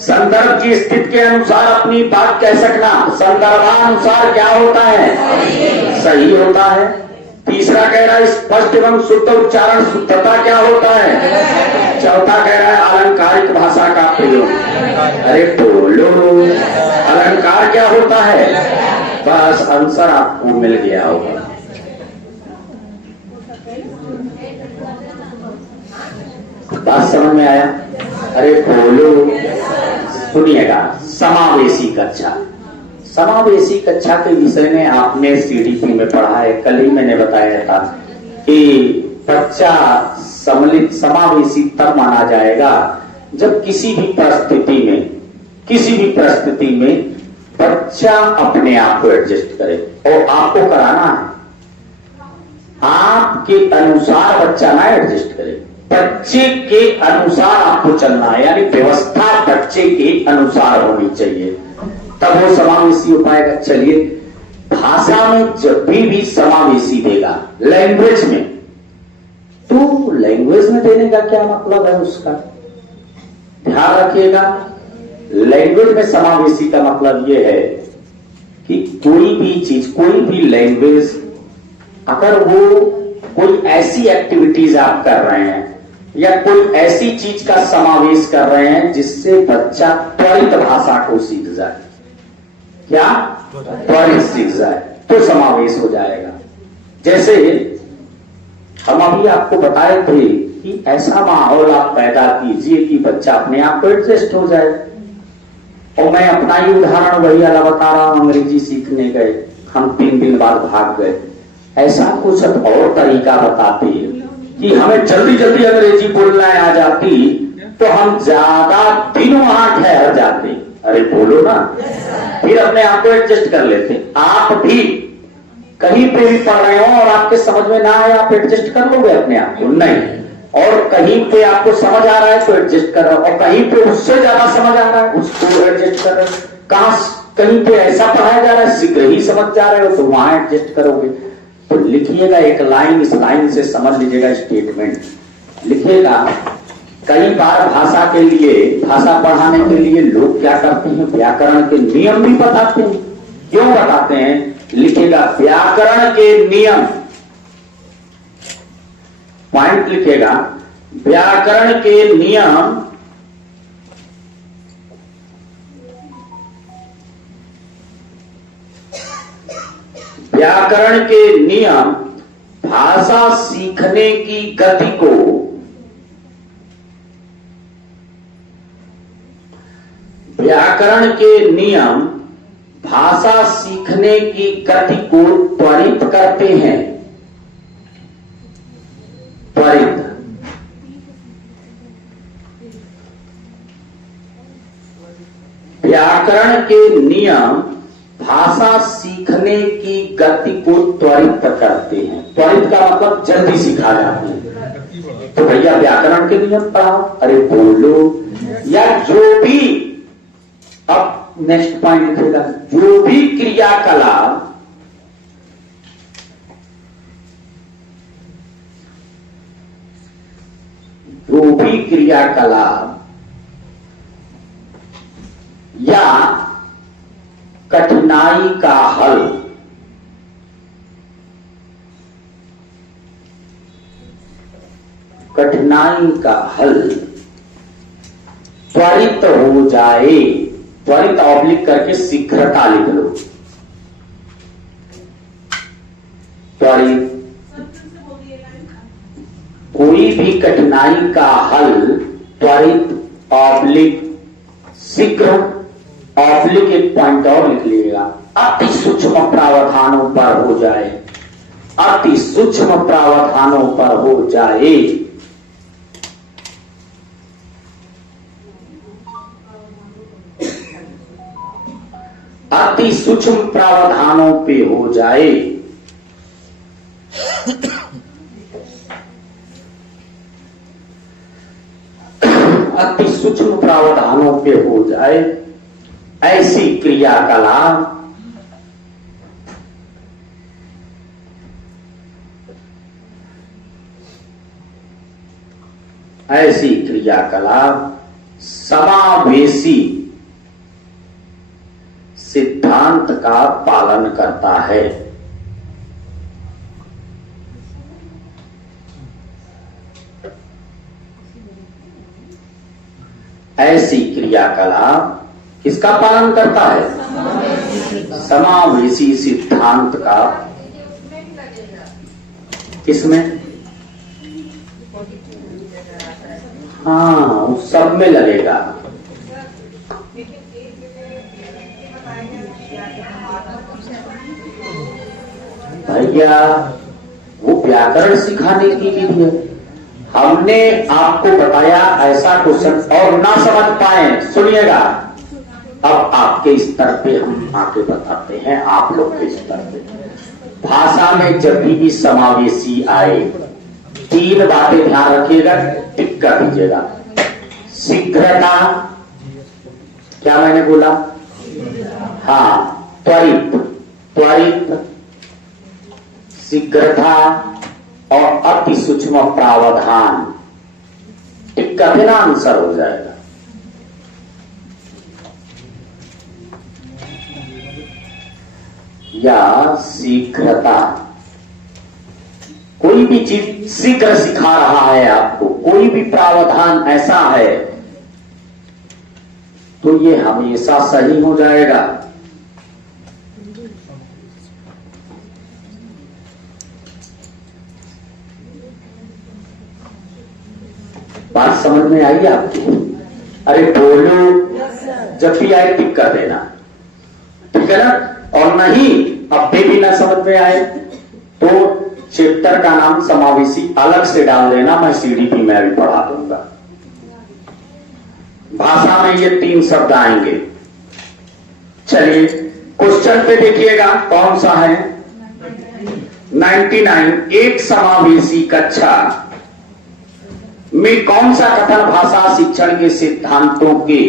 संदर्भ की स्थिति के अनुसार अपनी बात कह सकना। संदर्भानुसार क्या होता है? सही होता है। तीसरा कह रहा है स्पष्ट एवं शुद्ध उच्चारण, शुद्धता क्या होता है? चौथा कह रहा है अलंकारिक भाषा का प्रयोग। अरे बोलो, अलंकार क्या होता है? बस आंसर आपको मिल गया होगा। बात समझ में आया? अरे बोलो, सुनिएगा। समावेशी कक्षा, समावेशी कक्षा के विषय में आपने सीडीपी में पढ़ा है। कल ही मैंने बताया था कि बच्चा सम्मिलित समावेशी तब माना जाएगा जब किसी भी परिस्थिति में बच्चा अपने आप को एडजस्ट करे। और आपको कराना है, आपके अनुसार बच्चा ना एडजस्ट करे, बच्चे के अनुसार आपको चलना है। यानी व्यवस्था बच्चे के अनुसार होनी चाहिए, तब वो समावेशी हो पाएगा। चलिए, भाषा में जब भी समावेशी देगा लैंग्वेज में, तो लैंग्वेज में देने का क्या मतलब है उसका ध्यान रखिएगा। लैंग्वेज में समावेशी का मतलब यह है कि कोई भी चीज, कोई भी लैंग्वेज, अगर वो कोई ऐसी एक्टिविटीज आप कर रहे हैं या कोई ऐसी चीज का समावेश कर रहे हैं जिससे बच्चा त्वरित भाषा को सीख जाए, क्या त्वरित सीख जाए, तो समावेश हो जाएगा। जैसे हम अभी आपको बताए थे कि ऐसा माहौल आप पैदा कीजिए कि बच्चा अपने आप को एडजस्ट हो जाए। और मैं अपना ही उदाहरण वही वाला बता रहा हूं, अंग्रेजी सीखने गए, हम 3 दिन बाद भाग गए। ऐसा कुछ और तरीका बताते कि हमें जल्दी जल्दी अंग्रेजी बोलना आ जाती तो हम ज्यादा दिन वहां ठहर जाते। अरे बोलो ना, फिर अपने आप को एडजस्ट कर लेते। आप भी कहीं पे भी पढ़ रहे हो और आपके समझ में ना आए, आप एडजस्ट कर लोगे अपने आप को? नहीं। और कहीं पे आपको समझ आ रहा है तो एडजस्ट कर रहे हो, और कहीं पे उससे ज्यादा समझ आ रहा है उसको एडजस्ट कर रहे हो। कहीं पे ऐसा पढ़ाया जा रहा है शीघ्र ही समझ जा रहे हो तो वहां एडजस्ट करोगे। तो लिखिएगा एक लाइन, इस लाइन से समझ लीजिएगा स्टेटमेंट लिखिएगा। कई बार भाषा के लिए, भाषा पढ़ाने के लिए लोग क्या करते हैं, व्याकरण के नियम भी बताते हैं। क्यों बताते हैं? लिखिएगा व्याकरण के नियम, पॉइंट लिखिएगा व्याकरण के नियम व्याकरण के नियम भाषा सीखने की गति को व्याकरण के नियम भाषा सीखने की गति को त्वरित करते हैं। त्वरित, व्याकरण के नियम भाषा सीखने की गति को त्वरित करते हैं। त्वरित का मतलब जल्दी सिखा जाते हैं। तो भैया व्याकरण के नियम पढ़ाओ। अरे बोलो, या जो भी, अब नेक्स्ट पॉइंट लिखेगा, जो भी क्रियाकलाप या कठिनाई का हल त्वरित हो जाए, त्वरित ऑब्लिक करके शीघ्रता लिख लो। त्वरित, कोई भी कठिनाई का हल त्वरित ऑब्लिक शीघ्र, ऑब्लिक एक पॉइंट और लिख लीजिएगा, अति सूक्ष्म प्रावधानों पर हो जाए, अति सूक्ष्म प्रावधानों पर हो जाए। अति सूक्ष्म प्रावधानों पे हो जाए। अति सूक्ष्म प्रावधानों पे हो जाए ऐसी क्रियाकलाप समावेशी सिद्धांत का पालन करता है। ऐसी क्रियाकलाप किसका पालन करता है? समावेशी सिद्धांत का। किसमें? हाँ, उस सब में लगेगा। भैया वो व्याकरण सिखाने की विधि है। हमने आपको बताया ऐसा क्वेश्चन और ना समझ पाए, सुनिएगा, अब आपके स्तर पे हम आके बताते हैं, आप लोग के स्तर पे। भाषा में जब भी समावेशी आए, 3 बातें ध्यान रखिएगा, टिक कर दीजिएगा। शीघ्रता, क्या मैंने बोला? हाँ, त्वरित, त्वरित, शीघ्रता और अति सूक्ष्म प्रावधान। टिक कर देना, आंसर हो जाएगा। या शीघ्रता, कोई भी चीज शीघ्र सिखा रहा है आपको, कोई भी प्रावधान ऐसा है तो ये हमेशा सही हो जाएगा। बात समझ में आई आपको? अरे बोलो, जब भी आए टिक कर देना, ठीक है ना? और नहीं अब भी ना समझ में आए तो चैप्टर का नाम समावेशी अलग से डाल देना, मैं सीडीपी में भी पढ़ा दूंगा। भाषा में ये 3 शब्द आएंगे। चलिए क्वेश्चन पे देखिएगा, कौन सा है? 99। एक समावेशी कक्षा में कौन सा कथन भाषा शिक्षण के सिद्धांतों के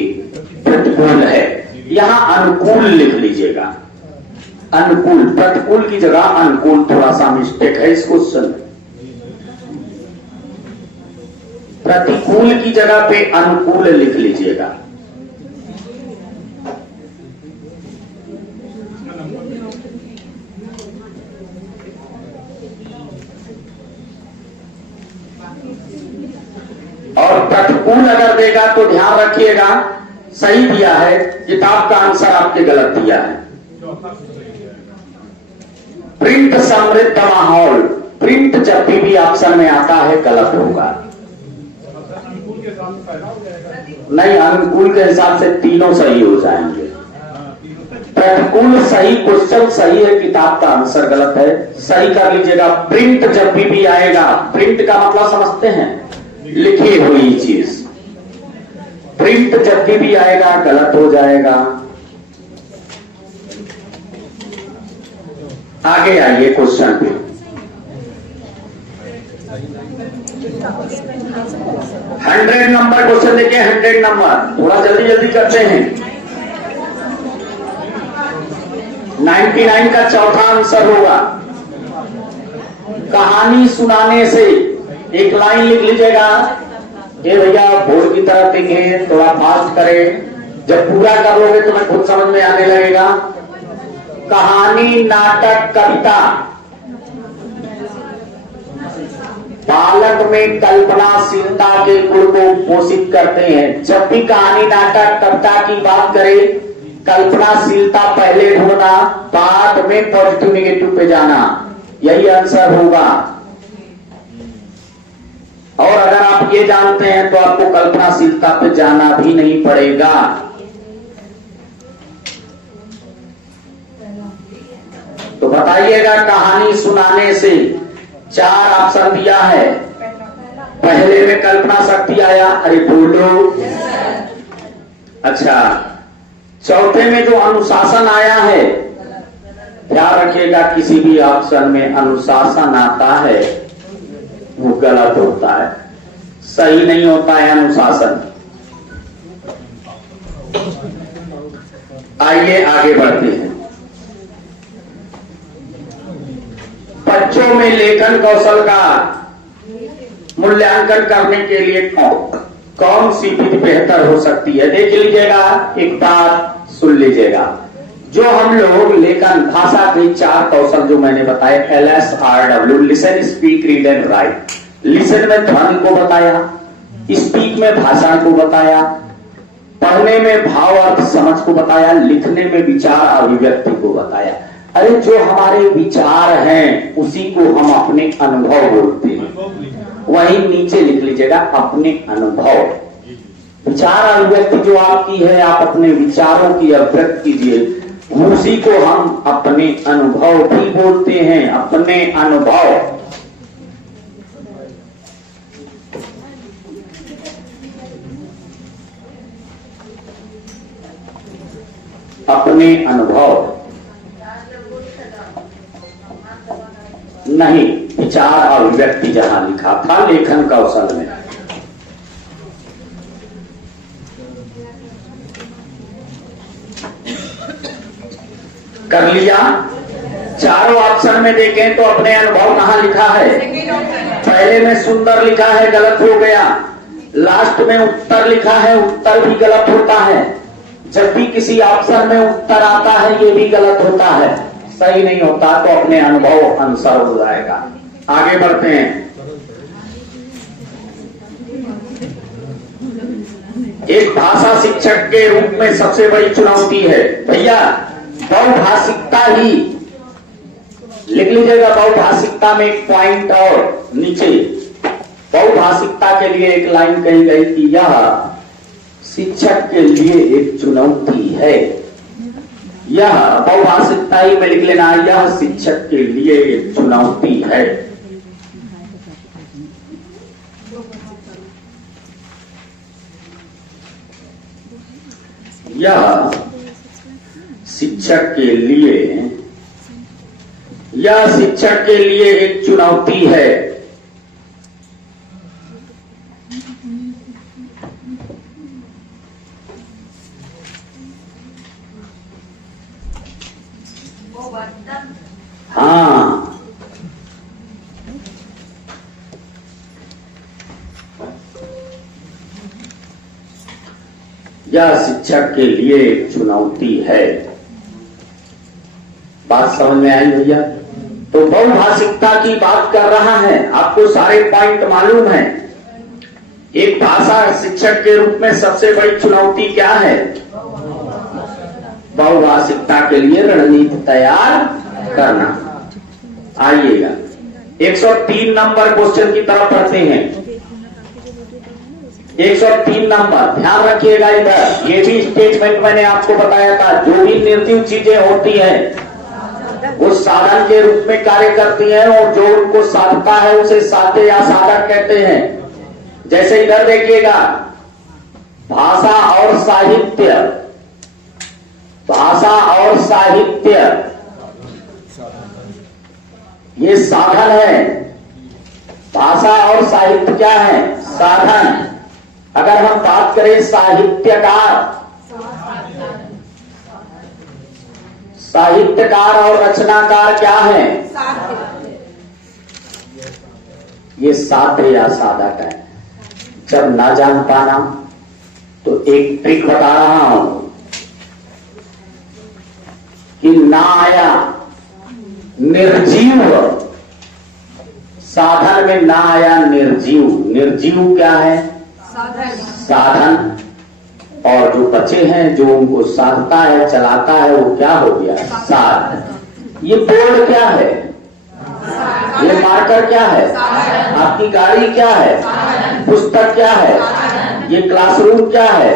प्रतिकूल है? यहां अनुकूल लिख लीजिएगा। अनुकूल, प्रतिकूल की जगह अनुकूल, थोड़ा सा मिस्टेक है इस क्वेश्चन में। प्रतिकूल की जगह पे अनुकूल लिख लीजिएगा। और प्रतिकूल अगर देगा तो ध्यान रखिएगा, सही दिया है, किताब का आंसर आपके गलत दिया है। प्रिंट समृद्ध माहौल, प्रिंट जब भी ऑप्शन में आता है गलत होगा। नहीं, अनुकूल के हिसाब से तीनों सही हो जाएंगे। प्रतिकूल सही, क्वेश्चन सही है, किताब का आंसर गलत है, सही कर लीजिएगा। प्रिंट जब भी आएगा, प्रिंट का मतलब समझते हैं, लिखी हुई चीज, प्रिंट जब भी आएगा गलत हो जाएगा। आगे आइए क्वेश्चन पे। 100 नंबर क्वेश्चन देखिए, 100 नंबर, थोड़ा जल्दी जल्दी करते हैं। 99 का चौथा आंसर होगा। कहानी सुनाने से, एक लाइन लिख लीजिएगा। ये भैया बोर्ड की तरफ देखें, थोड़ा फास्ट करें, जब पूरा कर लोगे तो मैं खुद समझ में आने लगेगा। कहानी, नाटक, कविता बालक में कल्पनाशीलता के गुण को पोषित करते हैं। जब भी कहानी, नाटक, कविता की बात करें, कल्पनाशीलता पहले ढूंढना, बाद में पॉजिटिव नेगेटिव पे जाना, यही आंसर होगा। और अगर आप ये जानते हैं तो आपको कल्पनाशीलता पे जाना भी नहीं पड़ेगा। तो बताइएगा, कहानी सुनाने से 4 ऑप्शन दिया है, पहले में कल्पना शक्ति आया, अरे बोलो। अच्छा, चौथे में जो अनुशासन आया है, ध्यान रखिएगा, किसी भी ऑप्शन में अनुशासन आता है वो गलत होता है, सही नहीं होता है अनुशासन। आइए आगे बढ़ते हैं। बच्चों में लेखन कौशल का मूल्यांकन करने के लिए कौन सी विधि बेहतर हो सकती है? देख लीजिएगा, एक बात सुन लीजिएगा। जो हम लोग लेखन भाषा के 4 कौशल जो मैंने बताए, LSRW, listen, speak, read and right. Listen में ध्वनि को बताया, स्पीक में भाषा को बताया, पढ़ने में भाव अर्थ समझ को बताया, लिखने में विचार अभिव्यक्ति को बताया। अरे जो हमारे विचार हैं उसी को हम अपने अनुभव बोलते हैं। वही नीचे लिख लीजिएगा, अपने अनुभव। विचार अभिव्यक्ति जो आपकी है, आप अपने विचारों की अभिव्यक्ति कीजिए, उसी को हम अपने अनुभव भी बोलते हैं। अपने अनुभव, अपने अनुभव नहीं, विचार अभिव्यक्ति जहां लिखा था लेखन कौशल में। कर लिया? चारों ऑप्शन में देखें तो अपने अनुभव कहां लिखा है? पहले में सुंदर लिखा है, गलत हो गया। लास्ट में उत्तर लिखा है, उत्तर भी गलत होता है। जब भी किसी ऑप्शन में उत्तर आता है ये भी गलत होता है, सही नहीं होता। तो अपने अनुभव अनुसार हो जाएगा। आगे बढ़ते हैं। एक भाषा शिक्षक के रूप में सबसे बड़ी चुनौती है भैया बहुभाषिकता ही। लिख लीजिएगा, बहुभाषिकता में एक पॉइंट और नीचे, बहुभाषिकता के लिए एक लाइन कही गई कि यह शिक्षक के लिए एक चुनौती है। यह बहुभाषिकता ही में लिख लेना, यह शिक्षक के लिए एक चुनौती है। यह शिक्षक के लिए, यह शिक्षक के लिए एक चुनौती है। हाँ, यह शिक्षक के लिए एक चुनौती है। बात समझ में आई भैया? तो बहुभाषिकता की बात कर रहा है, आपको सारे पॉइंट मालूम है। एक भाषा शिक्षक के रूप में सबसे बड़ी चुनौती क्या है? बहुभाषिकता के लिए रणनीति तैयार करना। आइएगा 103 नंबर क्वेश्चन की तरफ पढ़ते हैं। 103 नंबर ध्यान रखिएगा। इधर ये भी स्टेटमेंट मैंने आपको बताया था, जो भी निर्जीव चीजें होती हैं वो साधन के रूप में कार्य करती हैं, और जो उनको साधता है उसे साध्य या साधक कहते हैं। जैसे इधर देखिएगा, भाषा और साहित्य, भाषा और साहित्य ये साधन है। भाषा और साहित्य क्या है? साधन। अगर हम बात करें साहित्यकार, साहित्यकार और रचनाकार क्या है? ये साध्य या साधक है। जब ना जान पाना तो एक ट्रिक बता रहा हूं कि ना आया निर्जीव, साधन में ना आया निर्जीव। निर्जीव क्या है? साधन। और जो बचे हैं, जो उनको साधता है, चलाता है, वो क्या हो गया? साधन। ये बोर्ड क्या है? ये मार्कर क्या है? आपकी गाड़ी क्या है? पुस्तक क्या है? ये क्लासरूम क्या है?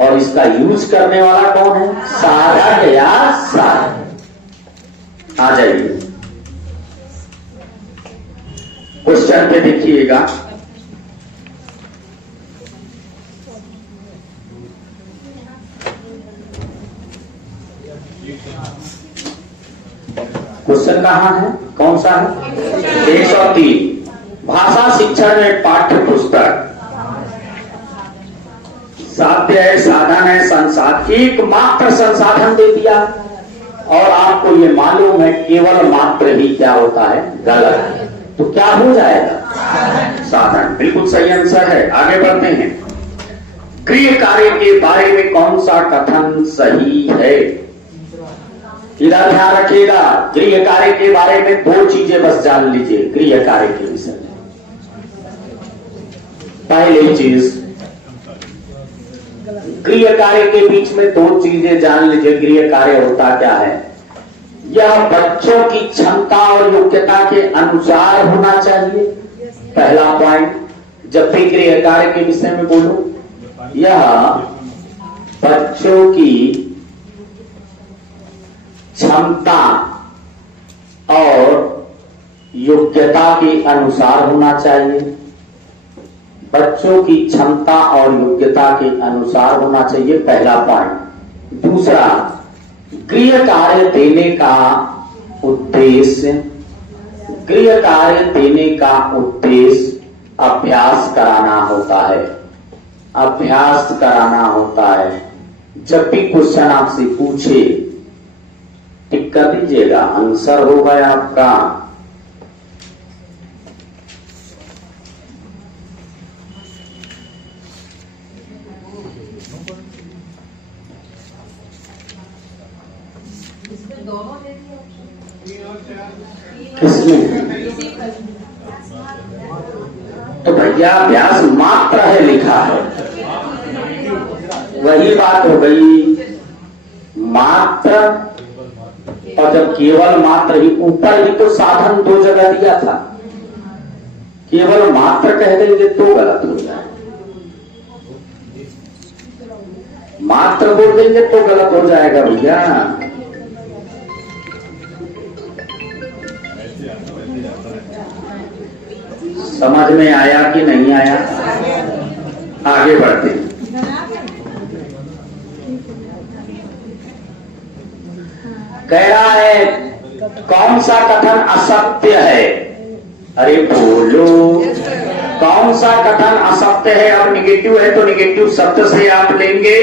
और इसका यूज करने वाला कौन है? साधक या साधन। आ जाइए क्वेश्चन पे देखिएगा। क्वेश्चन कहाँ है? कौन सा है? 103 भाषा शिक्षण में पाठ्य पुस्तक। साध्य है, साधन है, संसाधन, एकमात्र संसाधन दे दिया, और आपको ये मालूम है केवल मात्र ही क्या होता है? गलत। तो क्या हो जाएगा? साधन। बिल्कुल सही आंसर है। आगे बढ़ते हैं। गृह कार्य के बारे में कौन सा कथन सही है? इधर ध्यान रखिएगा, गृह कार्य के बारे में दो चीजें बस जान लीजिए गृह कार्य के विषय में। पहली चीज, गृह कार्य के बीच में दो चीजें जान लीजिए। गृह कार्य होता क्या है? यह बच्चों की क्षमता और योग्यता के अनुसार होना चाहिए। पहला पॉइंट, जब भी गृह कार्य के विषय में बोलूं, यह बच्चों की क्षमता और योग्यता के अनुसार होना चाहिए। बच्चों की क्षमता और योग्यता के अनुसार होना चाहिए, पहला पॉइंट। दूसरा, गृह कार्य देने का उद्देश्य, गृह कार्य देने का उद्देश्य अभ्यास कराना होता है। अभ्यास कराना होता है। जब भी क्वेश्चन आपसे पूछे टिक कर दीजिएगा, आंसर होगा आपका किसमें? तो भैया अभ्यास मात्र है लिखा है, वही बात हो गई। मात्र, और जब केवल मात्र ही, ऊपर भी तो साधन दो जगह दिया था। केवल मात्र कह देंगे तो गलत हो जाए, मात्र बोल देंगे तो गलत हो जाएगा भैया। समझ में आया कि नहीं आया? आगे बढ़ते हैं। कह रहा है कौन सा कथन असत्य है? अरे बोलो, कौन सा कथन असत्य है? अब निगेटिव है तो निगेटिव शब्द से आप लेंगे।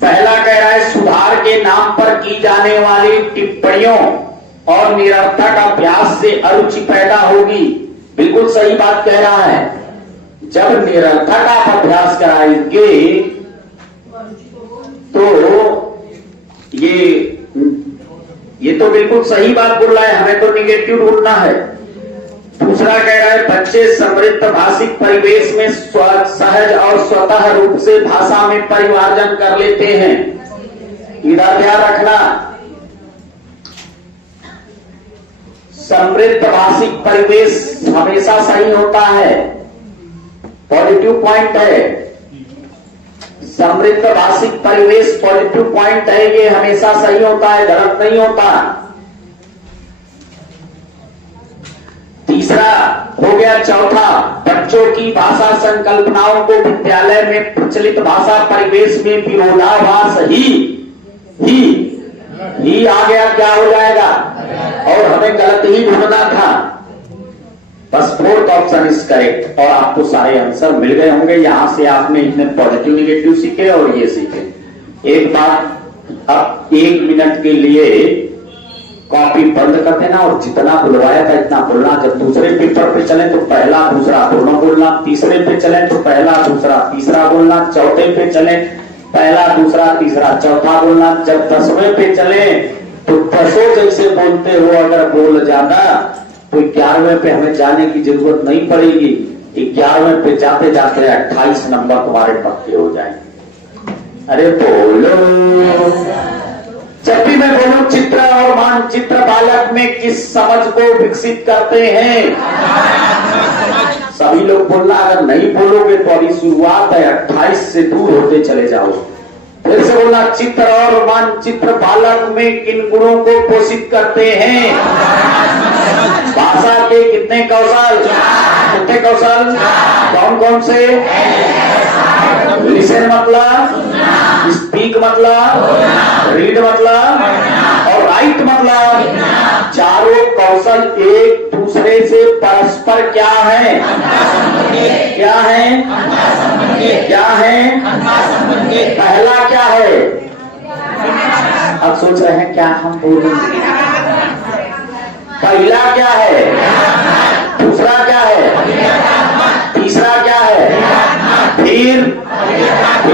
पहला कह रहा है सुधार के नाम पर की जाने वाली टिप्पणियों और निरर्थक अभ्यास से अरुचि पैदा होगी। बिल्कुल सही बात कह रहा है। जब निरर्थक आप अभ्यास कराएंगे तो ये तो बिल्कुल सही बात बोल रहा है, हमें तो निगेटिव ढूंढना है। दूसरा कह रहा है बच्चे समृद्ध भाषिक परिवेश में सहज और स्वतः रूप से भाषा में परिमार्जन कर लेते हैं। इधर ध्यान रखना, समृद्ध भाषिक परिवेश हमेशा सही होता है, पॉजिटिव पॉइंट है। समृद्ध भाषिक परिवेश पॉजिटिव पॉइंट है, ये हमेशा सही होता है, गलत नहीं होता। तीसरा हो गया। चौथा, बच्चों की भाषा संकल्पनाओं को विद्यालय में प्रचलित भाषा परिवेश में विरोधाभास ही आ गया, क्या हो जाएगा? और हमें गलत ही ढूंढना था। बस फोर्थ ऑप्शन इज करेक्ट, और आपको सारे आंसर मिल गए होंगे। यहां से आपने इतने पॉजिटिव निगेटिव सीखे और ये सीखे। एक बात, अब 1 मिनट के लिए कॉपी बंद कर देना और जितना बुलवाया था इतना बोलना। जब दूसरे पेपर पे चले तो पहला दूसरा दोनों बोलना, तीसरे पे चले तो पहला दूसरा तीसरा बोलना, चौथे पे चले पहला दूसरा तीसरा चौथा बोलना। जब 10वें पे चले तो 10 जैसे बोलते हो अगर बोल जाना तो 11वें पे हमें जाने की जरूरत नहीं पड़ेगी। 11वें पे जाते जाते 28 नंबर तुम्हारे पक्के हो जाएंगे। अरे बोलो, जब भी मैं बोलूं चित्र और मानचित्र बालक में किस समझ को विकसित करते हैं? सभी लोग बोलना, अगर नहीं बोलोगे तो अभी शुरुआत है, 28 से दूर होते चले जाओ। फिर से बोलना, चित्र और मानचित्र बालक में किन गुणों को पोषित करते हैं? भाषा के कितने कौशल? कितने कौशल? कौन कौन से? लिसन मतलब, स्पीक मतलब, रीड मतलब और राइट मतलब। चारों कौशल एक दूसरे से परस्पर क्या है? क्या है? क्या है? पहला क्या है? अब सोच रहे हैं क्या हम बोलेंगे? पहला क्या है, दूसरा क्या है, तीसरा क्या है, फिर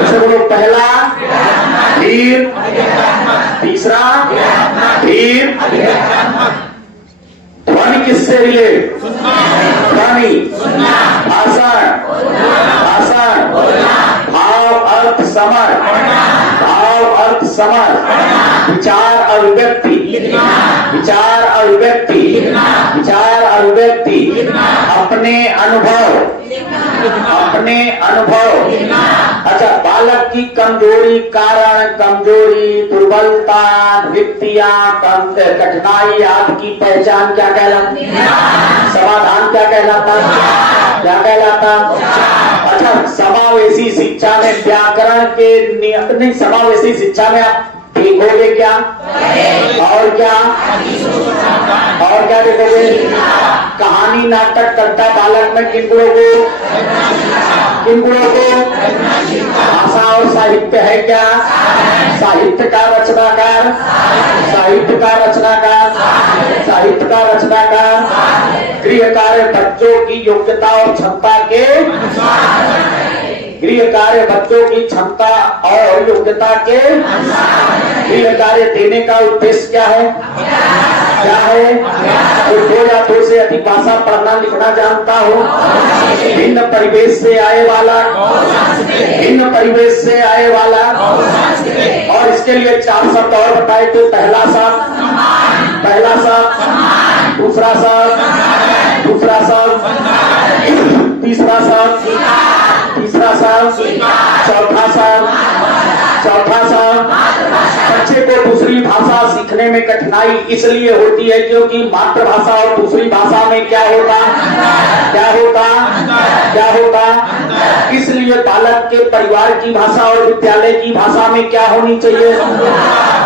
से बोलो, पहला, फिर तीसरा, फिर ध्वनि किससे रिलेट, ध्वनि, भाषण, भाषण, भाव अर्थ समझ, भाव अर्थ समझ, विचार अभिव्यक्ति, विचार अभिव्यक्ति, विचार अभिव्यक्ति, अपने अनुभव, अपने अनुभव। अच्छा, बालक की कमजोरी, कारण, कमजोरी, दुर्बलता, वित्तियां, कठिनाई आदि की पहचान क्या कहलाती, समाधान क्या कहलाता, क्या कहलाता। अच्छा, समावेशी शिक्षा में व्याकरण के नहीं, समावेशी शिक्षा में आप देखोगे क्या, और क्या, और क्या देखोगे, कहानी नाटक करता बालक में किन गुणों को, किन गुणों को, भाषा और साहित्य है क्या, साहित्य का रचनाकार, साहित्य का रचनाकार, साहित्य का रचनाकार, गृह कार्य बच्चों की योग्यता और क्षमता के, गृह कार्य बच्चों की क्षमता और योग्यता के, गृह कार्य देने का उद्देश्य क्या है, क्या है, तो 2 या 2 से अधिक भाषा पढ़ना लिखना जानता हो, भिन्न परिवेश से आए वाला, भिन्न परिवेश से आए वाला, और इसके लिए 4 शब्द और बताए तो पहला शब्द, पहला शब्द, दूसरा शब्द, दूसरा शब्द, तीसरा शब्द, तीसरा शब्द, चौथा शब्द, चौथा शब्द। बच्चे को दूसरी भाषा सीखने में कठिनाई इसलिए होती है क्योंकि मातृभाषा और दूसरी भाषा में क्या होता, क्या होता, क्या होता। इसलिए बालक के परिवार की भाषा और विद्यालय की भाषा में क्या होनी चाहिए,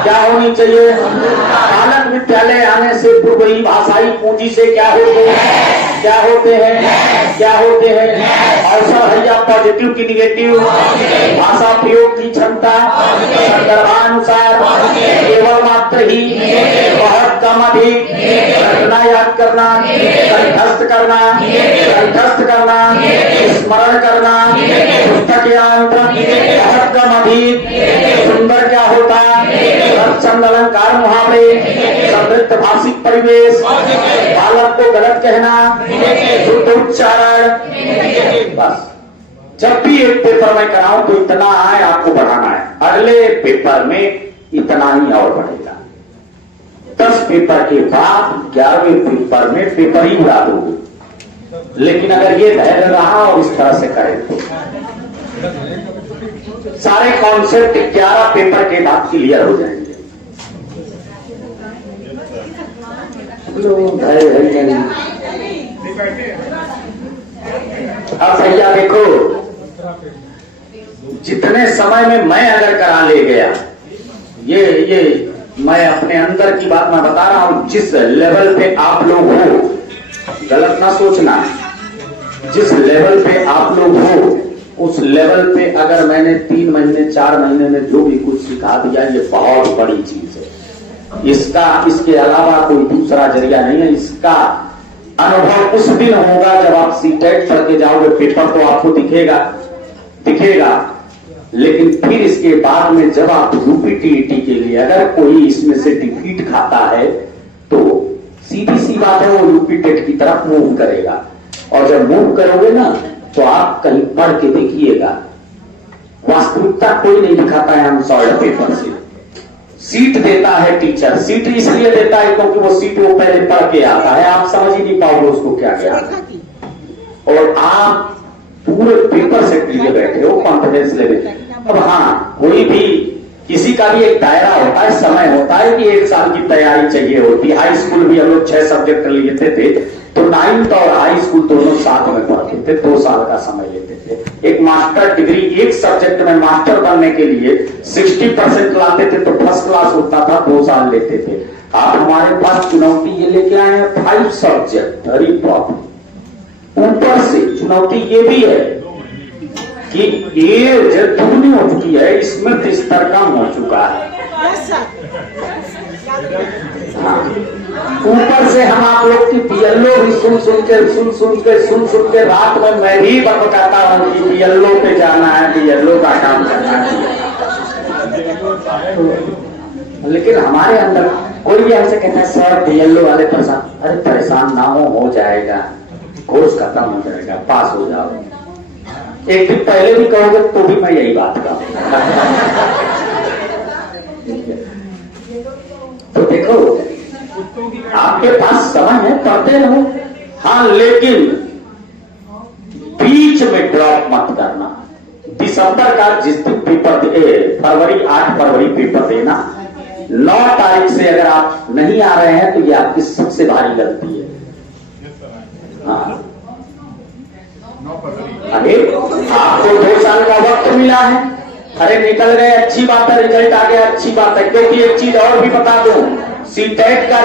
क्या होनी चाहिए। बालक विद्यालय आने से पूर्व ही भाषाई पूंजी से क्या होते हैं, क्या होते हैं, क्या होते हैं। अवसर है या पॉजिटिव की निगेटिव, भाषा प्रयोग की क्षमता संदर्भानुसार केवल मात्र ही, बहुत कम अधिक, रटना याद करना, कंठस्थ करना, कंठस्थ करना, स्मरण करना, पुस्तक याद, बहुत कम अधिक। सुंदर क्या होता, छंद अलंकार मुहावरे, समृद्ध भाषिक परिवेश, बालक को गलत कहना, शुद्ध उच्चारण। बस जब भी एक पेपर में कराऊं तो इतना आए आपको बढ़ाना है, अगले पेपर में इतना ही और बढ़ेगा। 10 पेपर के बाद 11वें पेपर में पेपर ही उड़ा दोगे। लेकिन अगर ये धैर्य रहा और इस तरह से करें तो सारे कॉन्सेप्ट 11 पेपर के बाद क्लियर हो जाएंगे। अब भैया देखो, जितने समय में मैं अगर करा ले गया, ये मैं अपने अंदर की बात मैं बता रहा हूं। जिस लेवल पे आप लोग हो, गलत ना सोचना, जिस लेवल पे आप लोग हो उस लेवल पे अगर मैंने 3 महीने 4 महीने में जो भी कुछ सिखा दिया, ये बहुत बड़ी चीज है। इसके अलावा कोई दूसरा जरिया नहीं है। इसका अनुभव उस दिन होगा जब आप सीटेट पढ़ के जाओगे, पेपर तो आपको दिखेगा, लेकिन फिर इसके बाद में जब आप यूपी टीईटी के लिए अगर कोई इसमें से डिफीट खाता है तो सीधी सी बात है, वो यूपी टेट की तरफ मूव करेगा। और जब मूव करोगे ना तो आप कहीं पढ़ के देखिएगा, वास्तविकता कोई नहीं दिखाता है अनसॉल्व पेपर से। सीट देता है टीचर, सीट इसलिए देता है क्योंकि वो सीट वो पहले पढ़ के आता है, आप समझ ही नहीं पाओगे उसको क्या क्या। और आप पूरे पेपर से लिए बैठे हो कॉन्फिडेंस लेवल। अब हाँ, कोई भी किसी का भी एक दायरा होता है, समय होता है कि 1 साल की तैयारी चाहिए होती है। हाई स्कूल भी हम लोग 6 सब्जेक्ट लेते थे, तो 9th और हाई स्कूल दोनों साथ में पढ़ते थे, 2 साल का समय लेते थे। एक मास्टर डिग्री एक सब्जेक्ट में मास्टर बनने के लिए 60% लाते थे तो फर्स्ट क्लास होता था, 2 साल लेते थे। आप हमारे पास चुनौती ये लेके आए हैं 5 सब्जेक्ट। अरे बाप, ऊपर से चुनौती ये भी है कि एज दुगनी हो चुकी है, स्मृति स्तर कम हो चुका है। हाँ, ऊपर से हम आप लोग की बीएलओ भी सुन के रात में मैं भी बताता हूँ कि बीएलओ पे जाना है, बीएलओ का काम करना है। लेकिन हमारे अंदर कोई भी ऐसे कहता है सर बीएलओ वाले परेशान, अरे परेशान ना हो जाएगा, कोर्स खत्म हो जाएगा, पास हो जाओ। एक दिन पहले भी कहोगे तो भी मैं यही बात कहूंगा। तो देखो आपके पास समय है, पढ़ते रहो, हाँ, लेकिन बीच में ड्रॉप मत करना। दिसंबर का जिस दिन पेपर फरवरी 8 फरवरी पेपर देना, 9 तारीख से अगर आप नहीं आ रहे हैं तो ये आपकी सबसे भारी गलती है। हाँ, अरे आपको 2 साल का वक्त मिला है, अरे निकल गए, अच्छी बात है, रिजल्ट आ गया, अच्छी बात है। क्योंकि एक चीज और भी बता दूं, सीटेट का